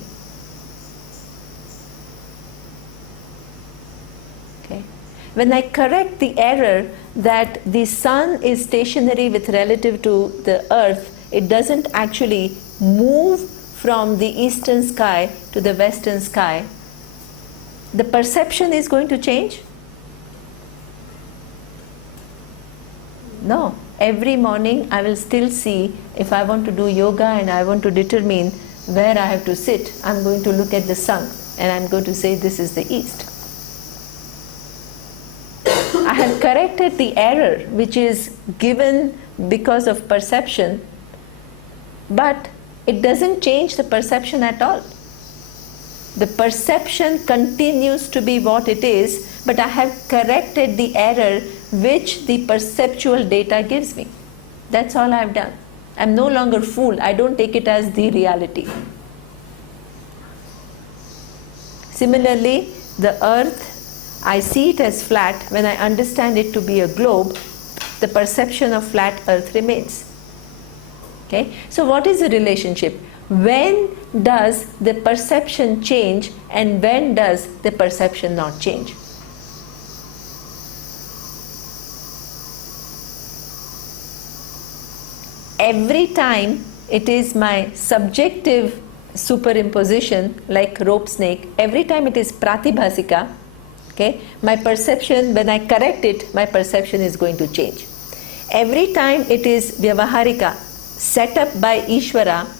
Okay. When I correct the error that the sun is stationary with relative to the earth, it doesn't actually move from the eastern sky to the western sky, the perception is going to change? No. Every morning I will still see, if I want to do yoga and I want to determine where I have to sit, I'm going to look at the sun and I'm going to say this is the east. I have corrected the error which is given because of perception, but it doesn't change the perception at all. The perception continues to be what it is, but I have corrected the error which the perceptual data gives me. That's all I've done. I'm no longer fooled. I don't take it as the reality. Similarly, the earth, I see it as flat. When I understand it to be a globe, the perception of flat earth remains. Okay? So what is the relationship? When does the perception change and when does the perception not change? Every time it is my subjective superimposition, like rope snake, every time it is pratibhasika, okay, my perception, when I correct it, my perception is going to change. Every time it is vyavaharika, set up by Ishvara,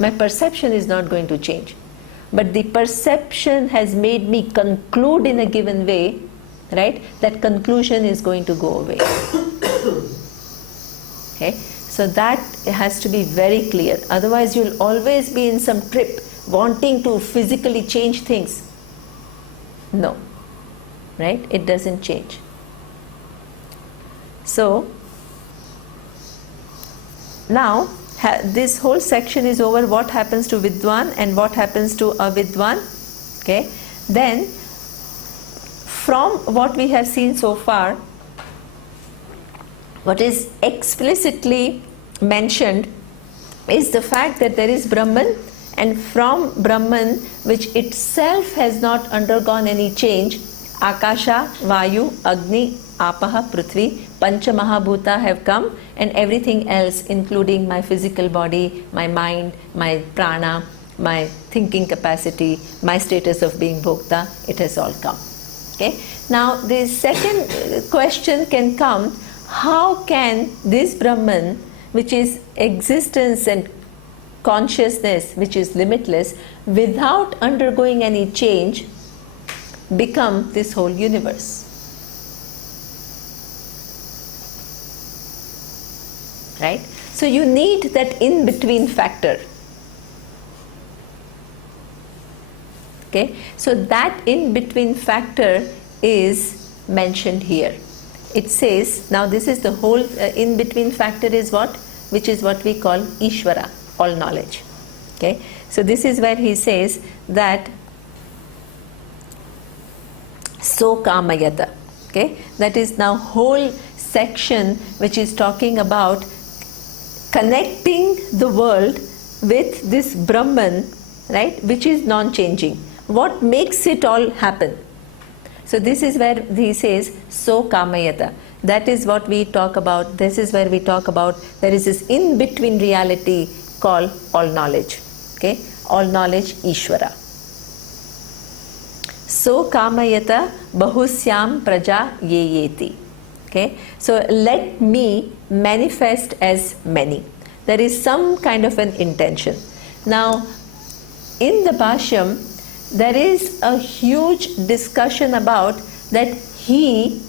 my perception is not going to change. but the perception has made me conclude in a given way, right? That conclusion is going to go away. Okay, so that has to be very clear. Otherwise, you'll always be in some trip wanting to physically change things. No, right? It doesn't change. So now this whole section is over. What happens to Vidwan and what happens to Avidwan? Okay, then from what we have seen so far, what is explicitly mentioned is the fact that there is Brahman, and from Brahman, which itself has not undergone any change, Akasha, Vayu, Agni, Apaha, Prithvi, Pancha Mahabhuta have come, and everything else, including my physical body, my mind, my prana, my thinking capacity, my status of being Bhokta, it has all come. Okay. Now the second question can come, how can this Brahman, which is existence and consciousness, which is limitless, without undergoing any change, become this whole universe? Right? So you need that in-between factor. Okay? So that in-between factor is mentioned here. It says, now this is the whole in-between factor is what? Which is what we call Ishvara, all knowledge. Okay? So this is where he says that so kamayata. Okay? That is now whole section which is talking about connecting the world with this Brahman, right, which is non-changing. What makes it all happen? So this is where he says, so kamayata. That is what we talk about. This is where we talk about there is this in-between reality called all knowledge. Okay? All knowledge, Ishvara. So kamayata bahusyam praja yeyeti. Okay? So let me manifest as many. There is some kind of an intention. Now, in the Bhashyam, there is a huge discussion about that he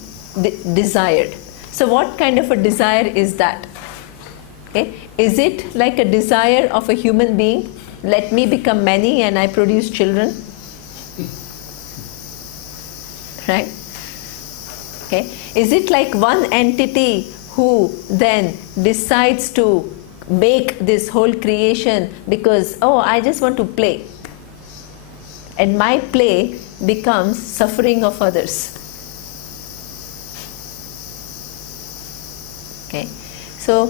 desired. So what kind of a desire is that? Okay? Is it like a desire of a human being? Let me become many and I produce children? Right? Okay? Is it like one entity who then decides to make this whole creation because, oh, I just want to play? And my play becomes suffering of others. Okay. So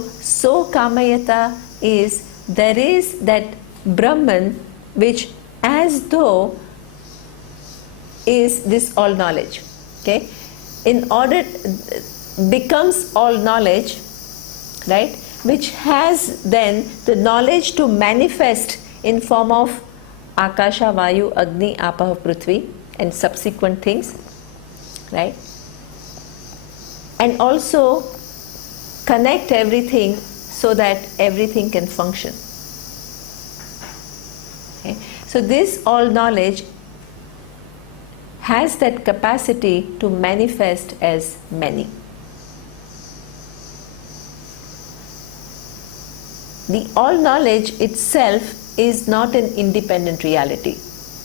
kamayata is, there is that Brahman which as though is this all knowledge. Okay. In order, becomes all knowledge, right, which has then the knowledge to manifest in form of Akasha, Vayu, Agni, Apaha, Prithvi and subsequent things, right? And also connect everything so that everything can function. Okay? So this all knowledge has that capacity to manifest as many. The all knowledge itself is not an independent reality.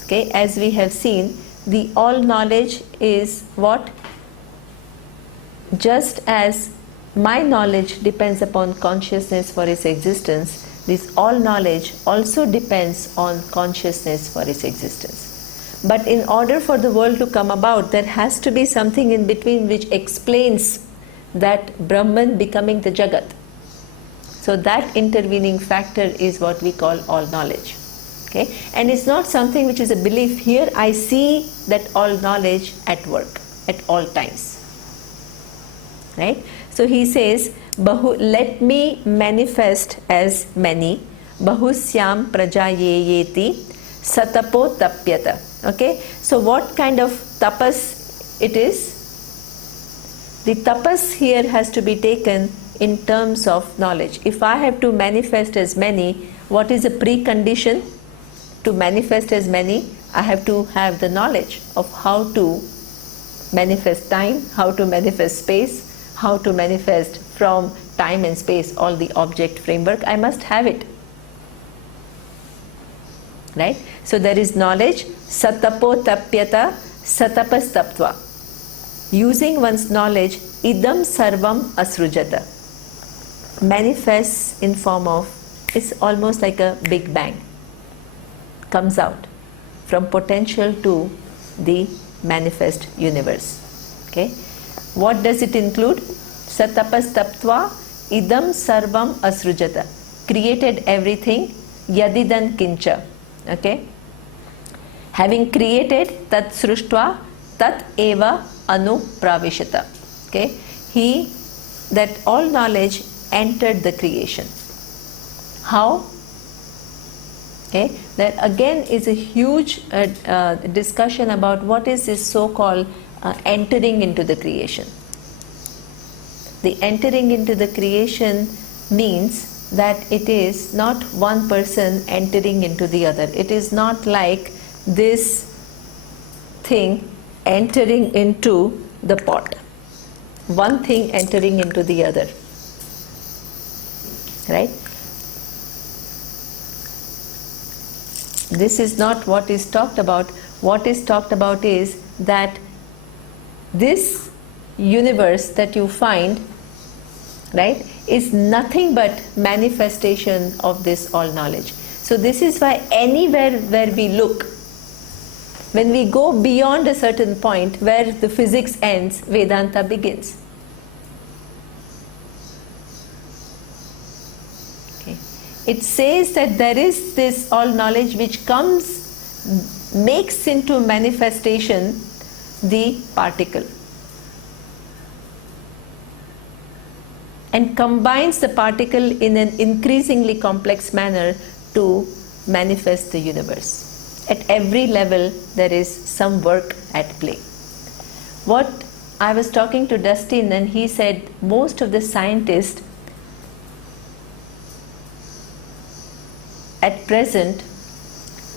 Okay, as we have seen, the all knowledge is what? Just as my knowledge depends upon consciousness for its existence, this all knowledge also depends on consciousness for its existence. But in order for the world to come about, there has to be something in between which explains that Brahman becoming the Jagat. So that intervening factor is what we call all knowledge. Okay? And it's not something which is a belief. Here I see that all knowledge at work at all times. Right? So he says, let me manifest as many. Bahusyam prajayeyeti satapo tapyata. Okay? So what kind of tapas it is? The tapas here has to be taken in terms of knowledge. If I have to manifest as many, what is the precondition? to manifest as many, I have to have the knowledge of how to manifest time, how to manifest space, how to manifest from time and space all the object framework. I must have it. Right? So there is knowledge, satapo tapyata, satapas taptva. Using one's knowledge, idam sarvam asrujata. Manifests in form of, it's almost like a big bang. Comes out from potential to the manifest universe. Okay? What does it include? Satapas taptva idam sarvam asrujata. Created everything, yadidan kincha. Okay? Having created tat sruštva tat eva anupravishata. Okay? He, that all knowledge entered the creation. How? Okay? That again is a huge discussion about what is this so-called entering into the creation. The entering into the creation means that it is not one person entering into the other. It is not like this thing entering into the pot. One thing entering into the other. Right? This is not what is talked about. What is talked about is that this universe that you find, right, is nothing but manifestation of this all knowledge. So this is why anywhere where we look, when we go beyond a certain point where the physics ends, Vedanta begins. Okay. It says that there is this all knowledge which comes, makes into manifestation the particle and combines the particle in an increasingly complex manner to manifest the universe. At every level there is some work at play. What I was talking to Dustin and he said most of the scientists at present,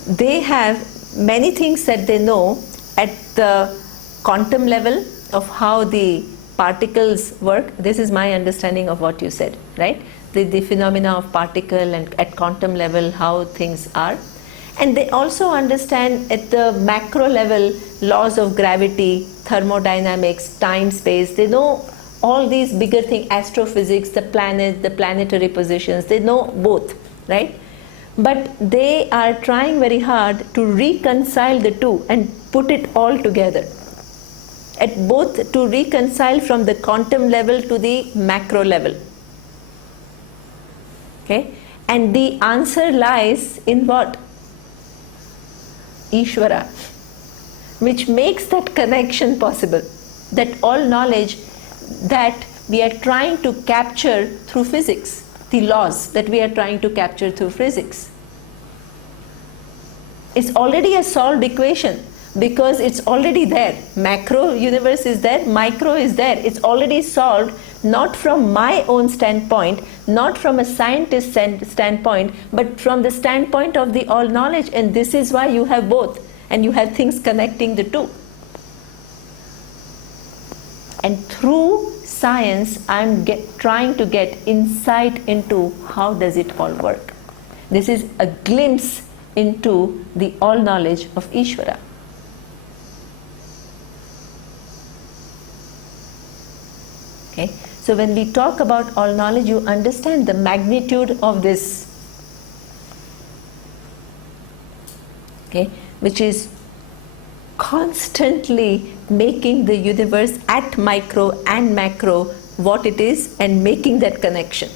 they have many things that they know at the quantum level of how the particles work. This is my understanding of what you said, right? The phenomena of particle and at quantum level how things are. And they also understand at the macro level laws of gravity, thermodynamics, time, space. They know all these bigger things, astrophysics, the planet, the planetary positions. They know both, right? But they are trying very hard to reconcile the two and put it all together. At both to reconcile from the quantum level to the macro level. Okay? And the answer lies in what? Ishvara. Which makes that connection possible. That all knowledge that we are trying to capture through physics. The laws that we are trying to capture through physics. It's already a solved equation. Because it's already there. Macro universe is there, micro is there. It's already solved, not from my own standpoint, not from a scientist's standpoint, but from the standpoint of the all knowledge. And this is why you have both. And you have things connecting the two. And through science, I'm trying to get insight into how does it all work. This is a glimpse into the all knowledge of Ishvara. Okay. So when we talk about all knowledge, you understand the magnitude of this, okay, which is constantly making the universe at micro and macro what it is and making that connection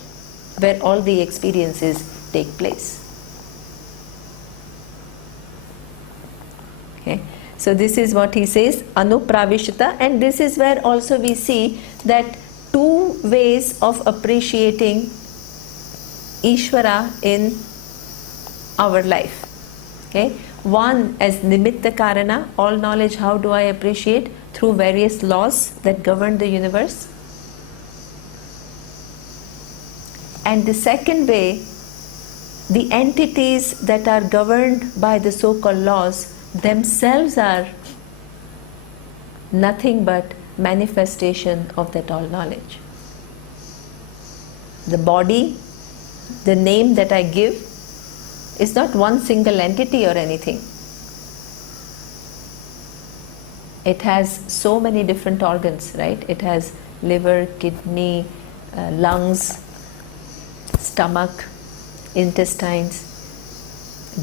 where all the experiences take place. Okay. So this is what he says, anupravishita, and this is where also we see that two ways of appreciating Ishvara in our life. Okay? One as nimitta karana, all knowledge, how do I appreciate? Through various laws that govern the universe. And the second way the entities that are governed by the so-called laws themselves are nothing but manifestation of that all knowledge. The body, the name that I give, is not one single entity or anything. It has so many different organs, right? It has liver, kidney, lungs, stomach, intestines,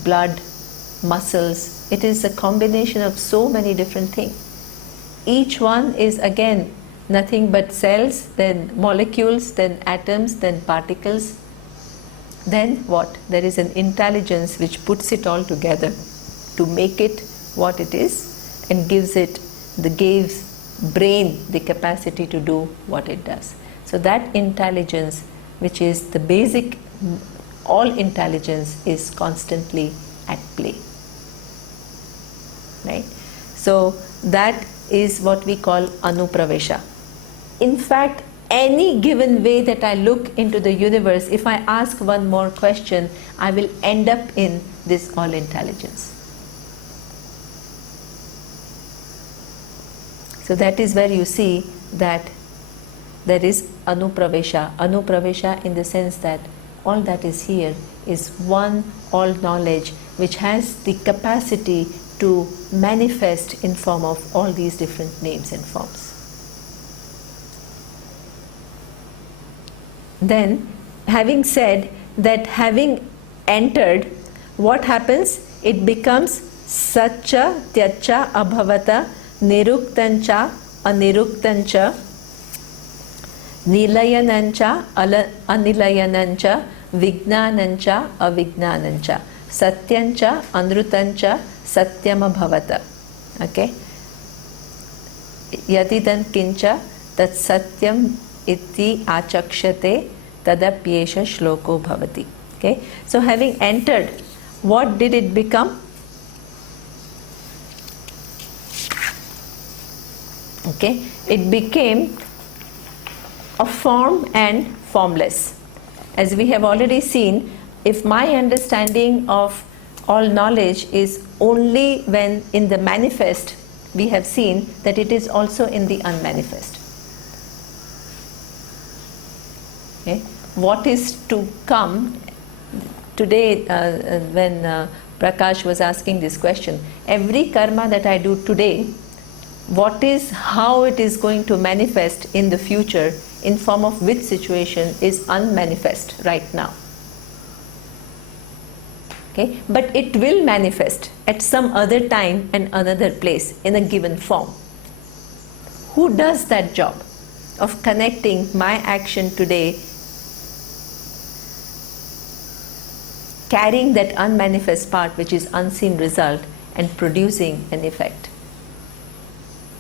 blood, muscles. It is a combination of so many different things. Each one is again nothing but cells, then molecules, then atoms, then particles. Then what? There is an intelligence which puts it all together to make it what it is and gives brain the capacity to do what it does. So that intelligence, which is the basic, all intelligence, is constantly at play. Right? So that is what we call anupravesha. In fact, any given way that I look into the universe, if I ask one more question, I will end up in this all intelligence. So that is where you see that there is anupravesha. Anupravesha in the sense that all that is here is one all knowledge which has the capacity to manifest in form of all these different names and forms. Then, having said that, having entered, what happens? It becomes satcha, tyacha, abhavata, niruktancha, aniruktancha, nilayanancha, anilayanancha, vignanancha, avignanancha, satyancha, anrutancha, satyam bhavata. Okay? Yadidan kincha tat satyam iti achakshate tadapyesha shloko bhavati. Okay? So having entered, what did it become? Okay? It became a form and formless. As we have already seen, if my understanding of all knowledge is only when in the manifest, we have seen that it is also in the unmanifest. Okay? What is to come today, when Prakash was asking this question, every karma that I do today, how it is going to manifest in the future, in form of which situation, is unmanifest right now. Okay? But it will manifest at some other time and another place in a given form. Who does that job of connecting my action today, carrying that unmanifest part, which is unseen result, and producing an effect?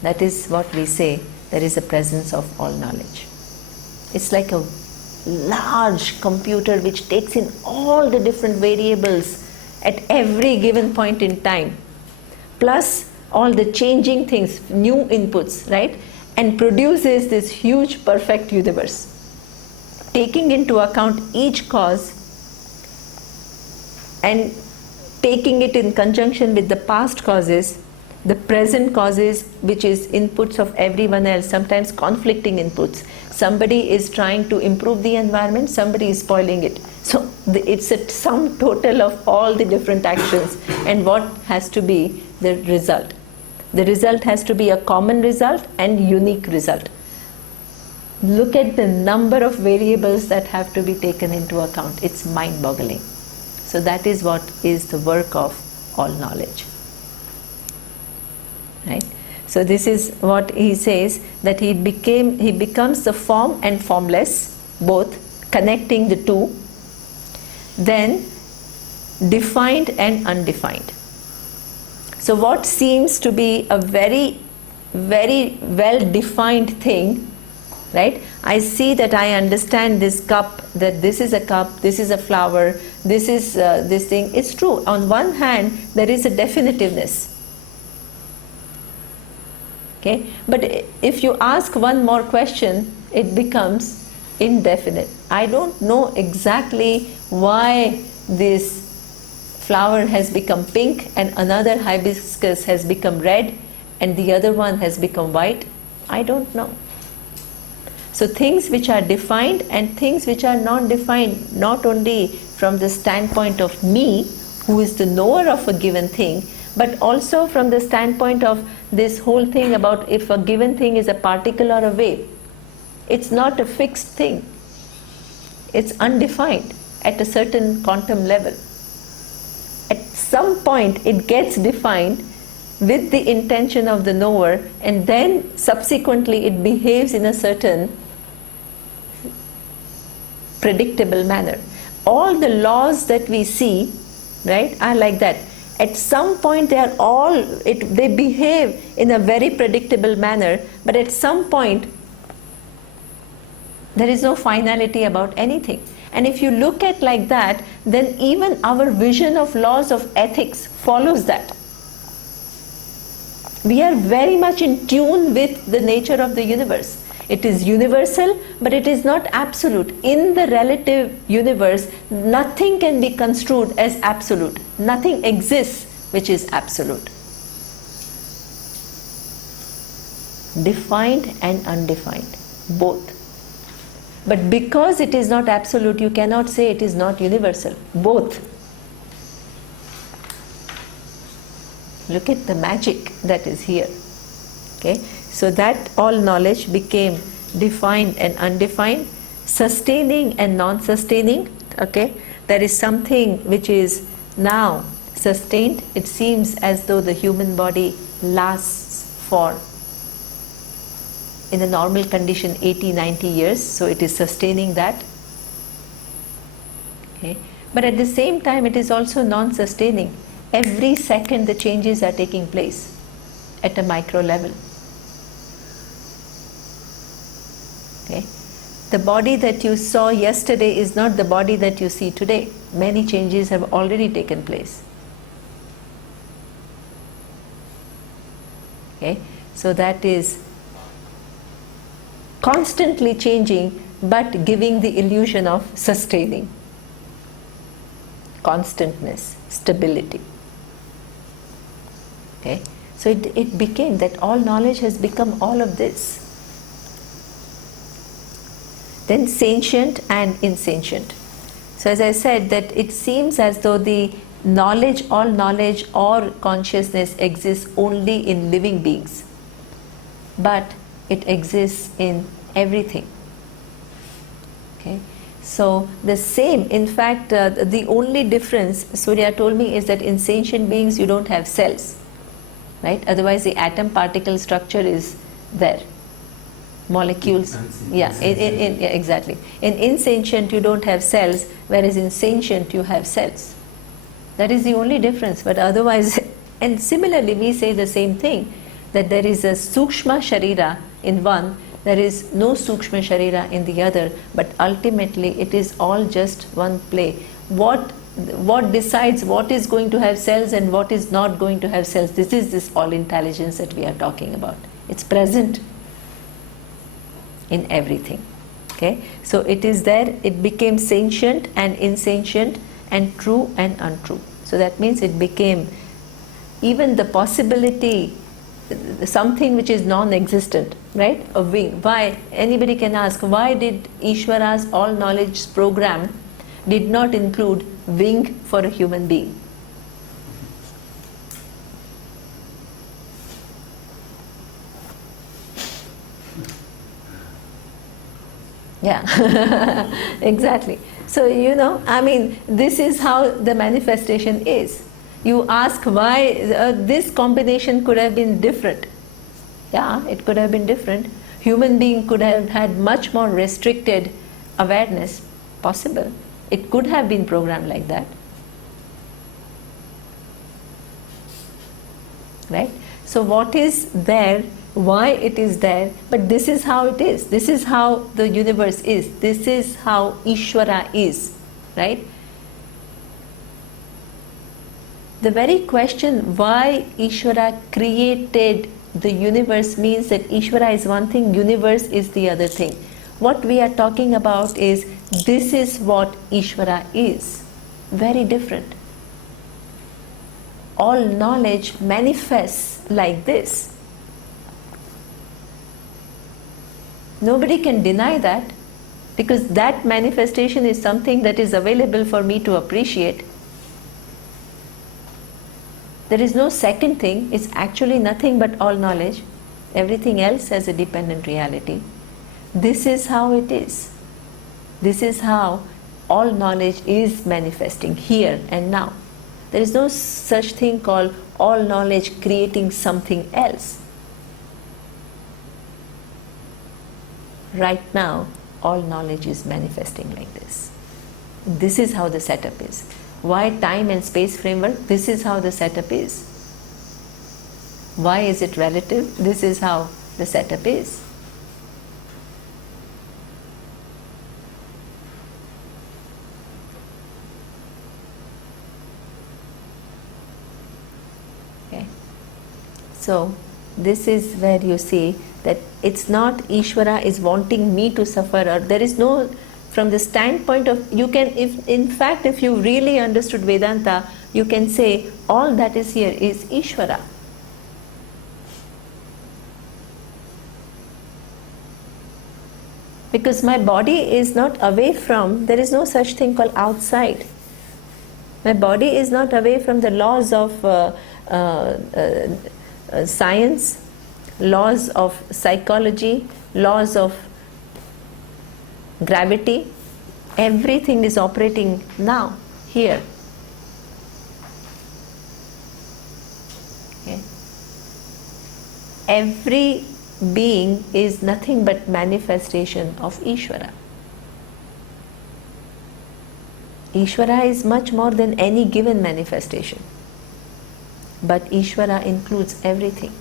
That is what we say, there is a presence of all knowledge. It's like a large computer which takes in all the different variables at every given point in time, plus all the changing things, new inputs, right? And produces this huge perfect universe, taking into account each cause and taking it in conjunction with the past causes, the present causes, which is inputs of everyone else, sometimes conflicting inputs. Somebody is trying to improve the environment, somebody is spoiling it. So it's a sum total of all the different actions, and what has to be the result. The result has to be a common result and unique result. Look at the number of variables that have to be taken into account. It's mind-boggling. So that is what is the work of all knowledge. Right? So this is what he says, that he becomes the form and formless, both, connecting the two, then defined and undefined. So what seems to be a very, very well defined thing, right? I see that I understand this cup, that this is a cup, this is a flower, this is this thing. It's true. On one hand, there is a definitiveness. Okay? But if you ask one more question, it becomes indefinite. I don't know exactly why this flower has become pink and another hibiscus has become red and the other one has become white? I don't know. So things which are defined and things which are non-defined, not only from the standpoint of me, who is the knower of a given thing, but also from the standpoint of this whole thing about if a given thing is a particle or a wave. It's not a fixed thing. It's undefined at a certain quantum level. At some point it gets defined with the intention of the knower, and then subsequently it behaves in a certain predictable manner. All the laws that we see, right, are like that. At some point they behave in a very predictable manner, but at some point there is no finality about anything. And if you look at like that, then even our vision of laws of ethics follows that. We are very much in tune with the nature of the universe. It is universal, but it is not absolute. In the relative universe, nothing can be construed as absolute. Nothing exists which is absolute. Defined and undefined, both. But because it is not absolute, you cannot say it is not universal. Both. Look at the magic that is here. Okay? So that all knowledge became defined and undefined, sustaining and non-sustaining. Okay? There is something which is now sustained. It seems as though the human body lasts for, in a normal condition, 80-90 years. So it is sustaining that. Okay? But at the same time, it is also non-sustaining. Every second the changes are taking place at a micro level. Okay? The body that you saw yesterday is not the body that you see today. Many changes have already taken place. Okay? So that is constantly changing, but giving the illusion of sustaining. Constantness, stability. Okay? So it became that all knowledge has become all of this. Then sentient and insentient. So as I said, that it seems as though the knowledge, all knowledge or consciousness exists only in living beings. But it exists in everything. Okay? So the same, in fact, the only difference, Surya told me, is that in sentient beings you don't have cells. Right? Otherwise the atom particle structure is there. Molecules. Yeah, exactly. In insentient you don't have cells, whereas in sentient you have cells. That is the only difference. But otherwise, and similarly we say the same thing, that there is a sukshma sharira in one, there is no sukshma sharira in the other, but ultimately it is all just one play. What decides what is going to have cells and what is not going to have cells? This is this all intelligence that we are talking about. It's present in everything. Okay? So it is there, it became sentient and insentient and true and untrue. So that means it became even the possibility, something which is non-existent, right? A wing. Why? Anybody can ask, why did Ishvara's all knowledge program did not include wing for a human being? Yeah, exactly. So, I mean, this is how the manifestation is. You ask why this combination could have been different. Yeah, it could have been different. Human being could have had much more restricted awareness, possible. It could have been programmed like that. Right? So what is there, why it is there, but this is how it is. This is how the universe is. This is how Ishvara is. Right? The very question why Ishvara created the universe means that Ishvara is one thing, universe is the other thing. What we are talking about is, this is what Ishvara is. very different. All knowledge manifests like this. Nobody can deny that, because that manifestation is something that is available for me to appreciate. There is no second thing, it's actually nothing but all knowledge. Everything else has a dependent reality. This is how it is. This is how all knowledge is manifesting here and now. There is no such thing called all knowledge creating something else. Right now, all knowledge is manifesting like this. This is how the setup is. Why time and space framework? This is how the setup is. Why is it relative? This is how the setup is. Okay. So, this is where you see that it's not Ishvara is wanting me to suffer, or there is no, from the standpoint of, you can, if in fact if you really understood Vedanta, you can say all that is here is Ishvara. Because my body is not away from, there is no such thing called outside. My body is not away from the laws of science, laws of psychology, laws of gravity. Everything is operating now, here. Okay. Every being is nothing but manifestation of Ishvara. Ishvara is much more than any given manifestation. But Ishvara includes everything.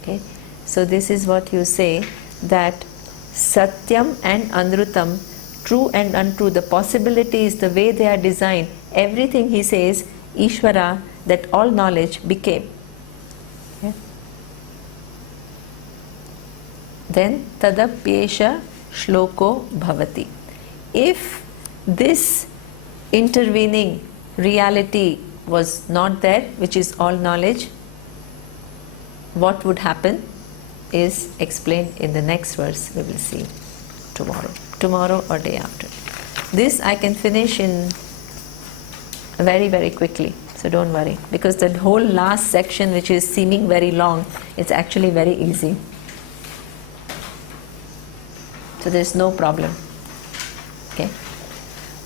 Okay? So this is what you say, that Satyam and Anrutam, true and untrue, the possibilities, the way they are designed, everything he says, Ishvara, that all knowledge became. Okay? Then Tadapyesha Shloko Bhavati. If this intervening reality was not there, which is all knowledge, what would happen is explained in the next verse. We will see tomorrow or day after. This I can finish in very, very quickly, so don't worry, because the whole last section, which is seeming very long, it's actually very easy. So there is no problem. Okay.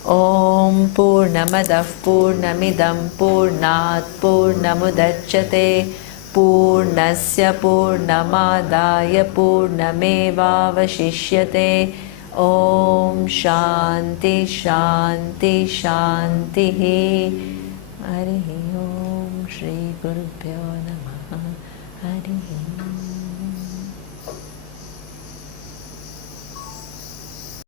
Om Purnamadav Purnamidam Purnat Purnamudachyate Purnasya Purnamadaya Purnameva Vashishyate. Om Shanti Shanti Shanti. Harihi Om Shri Gurubhyo Namah.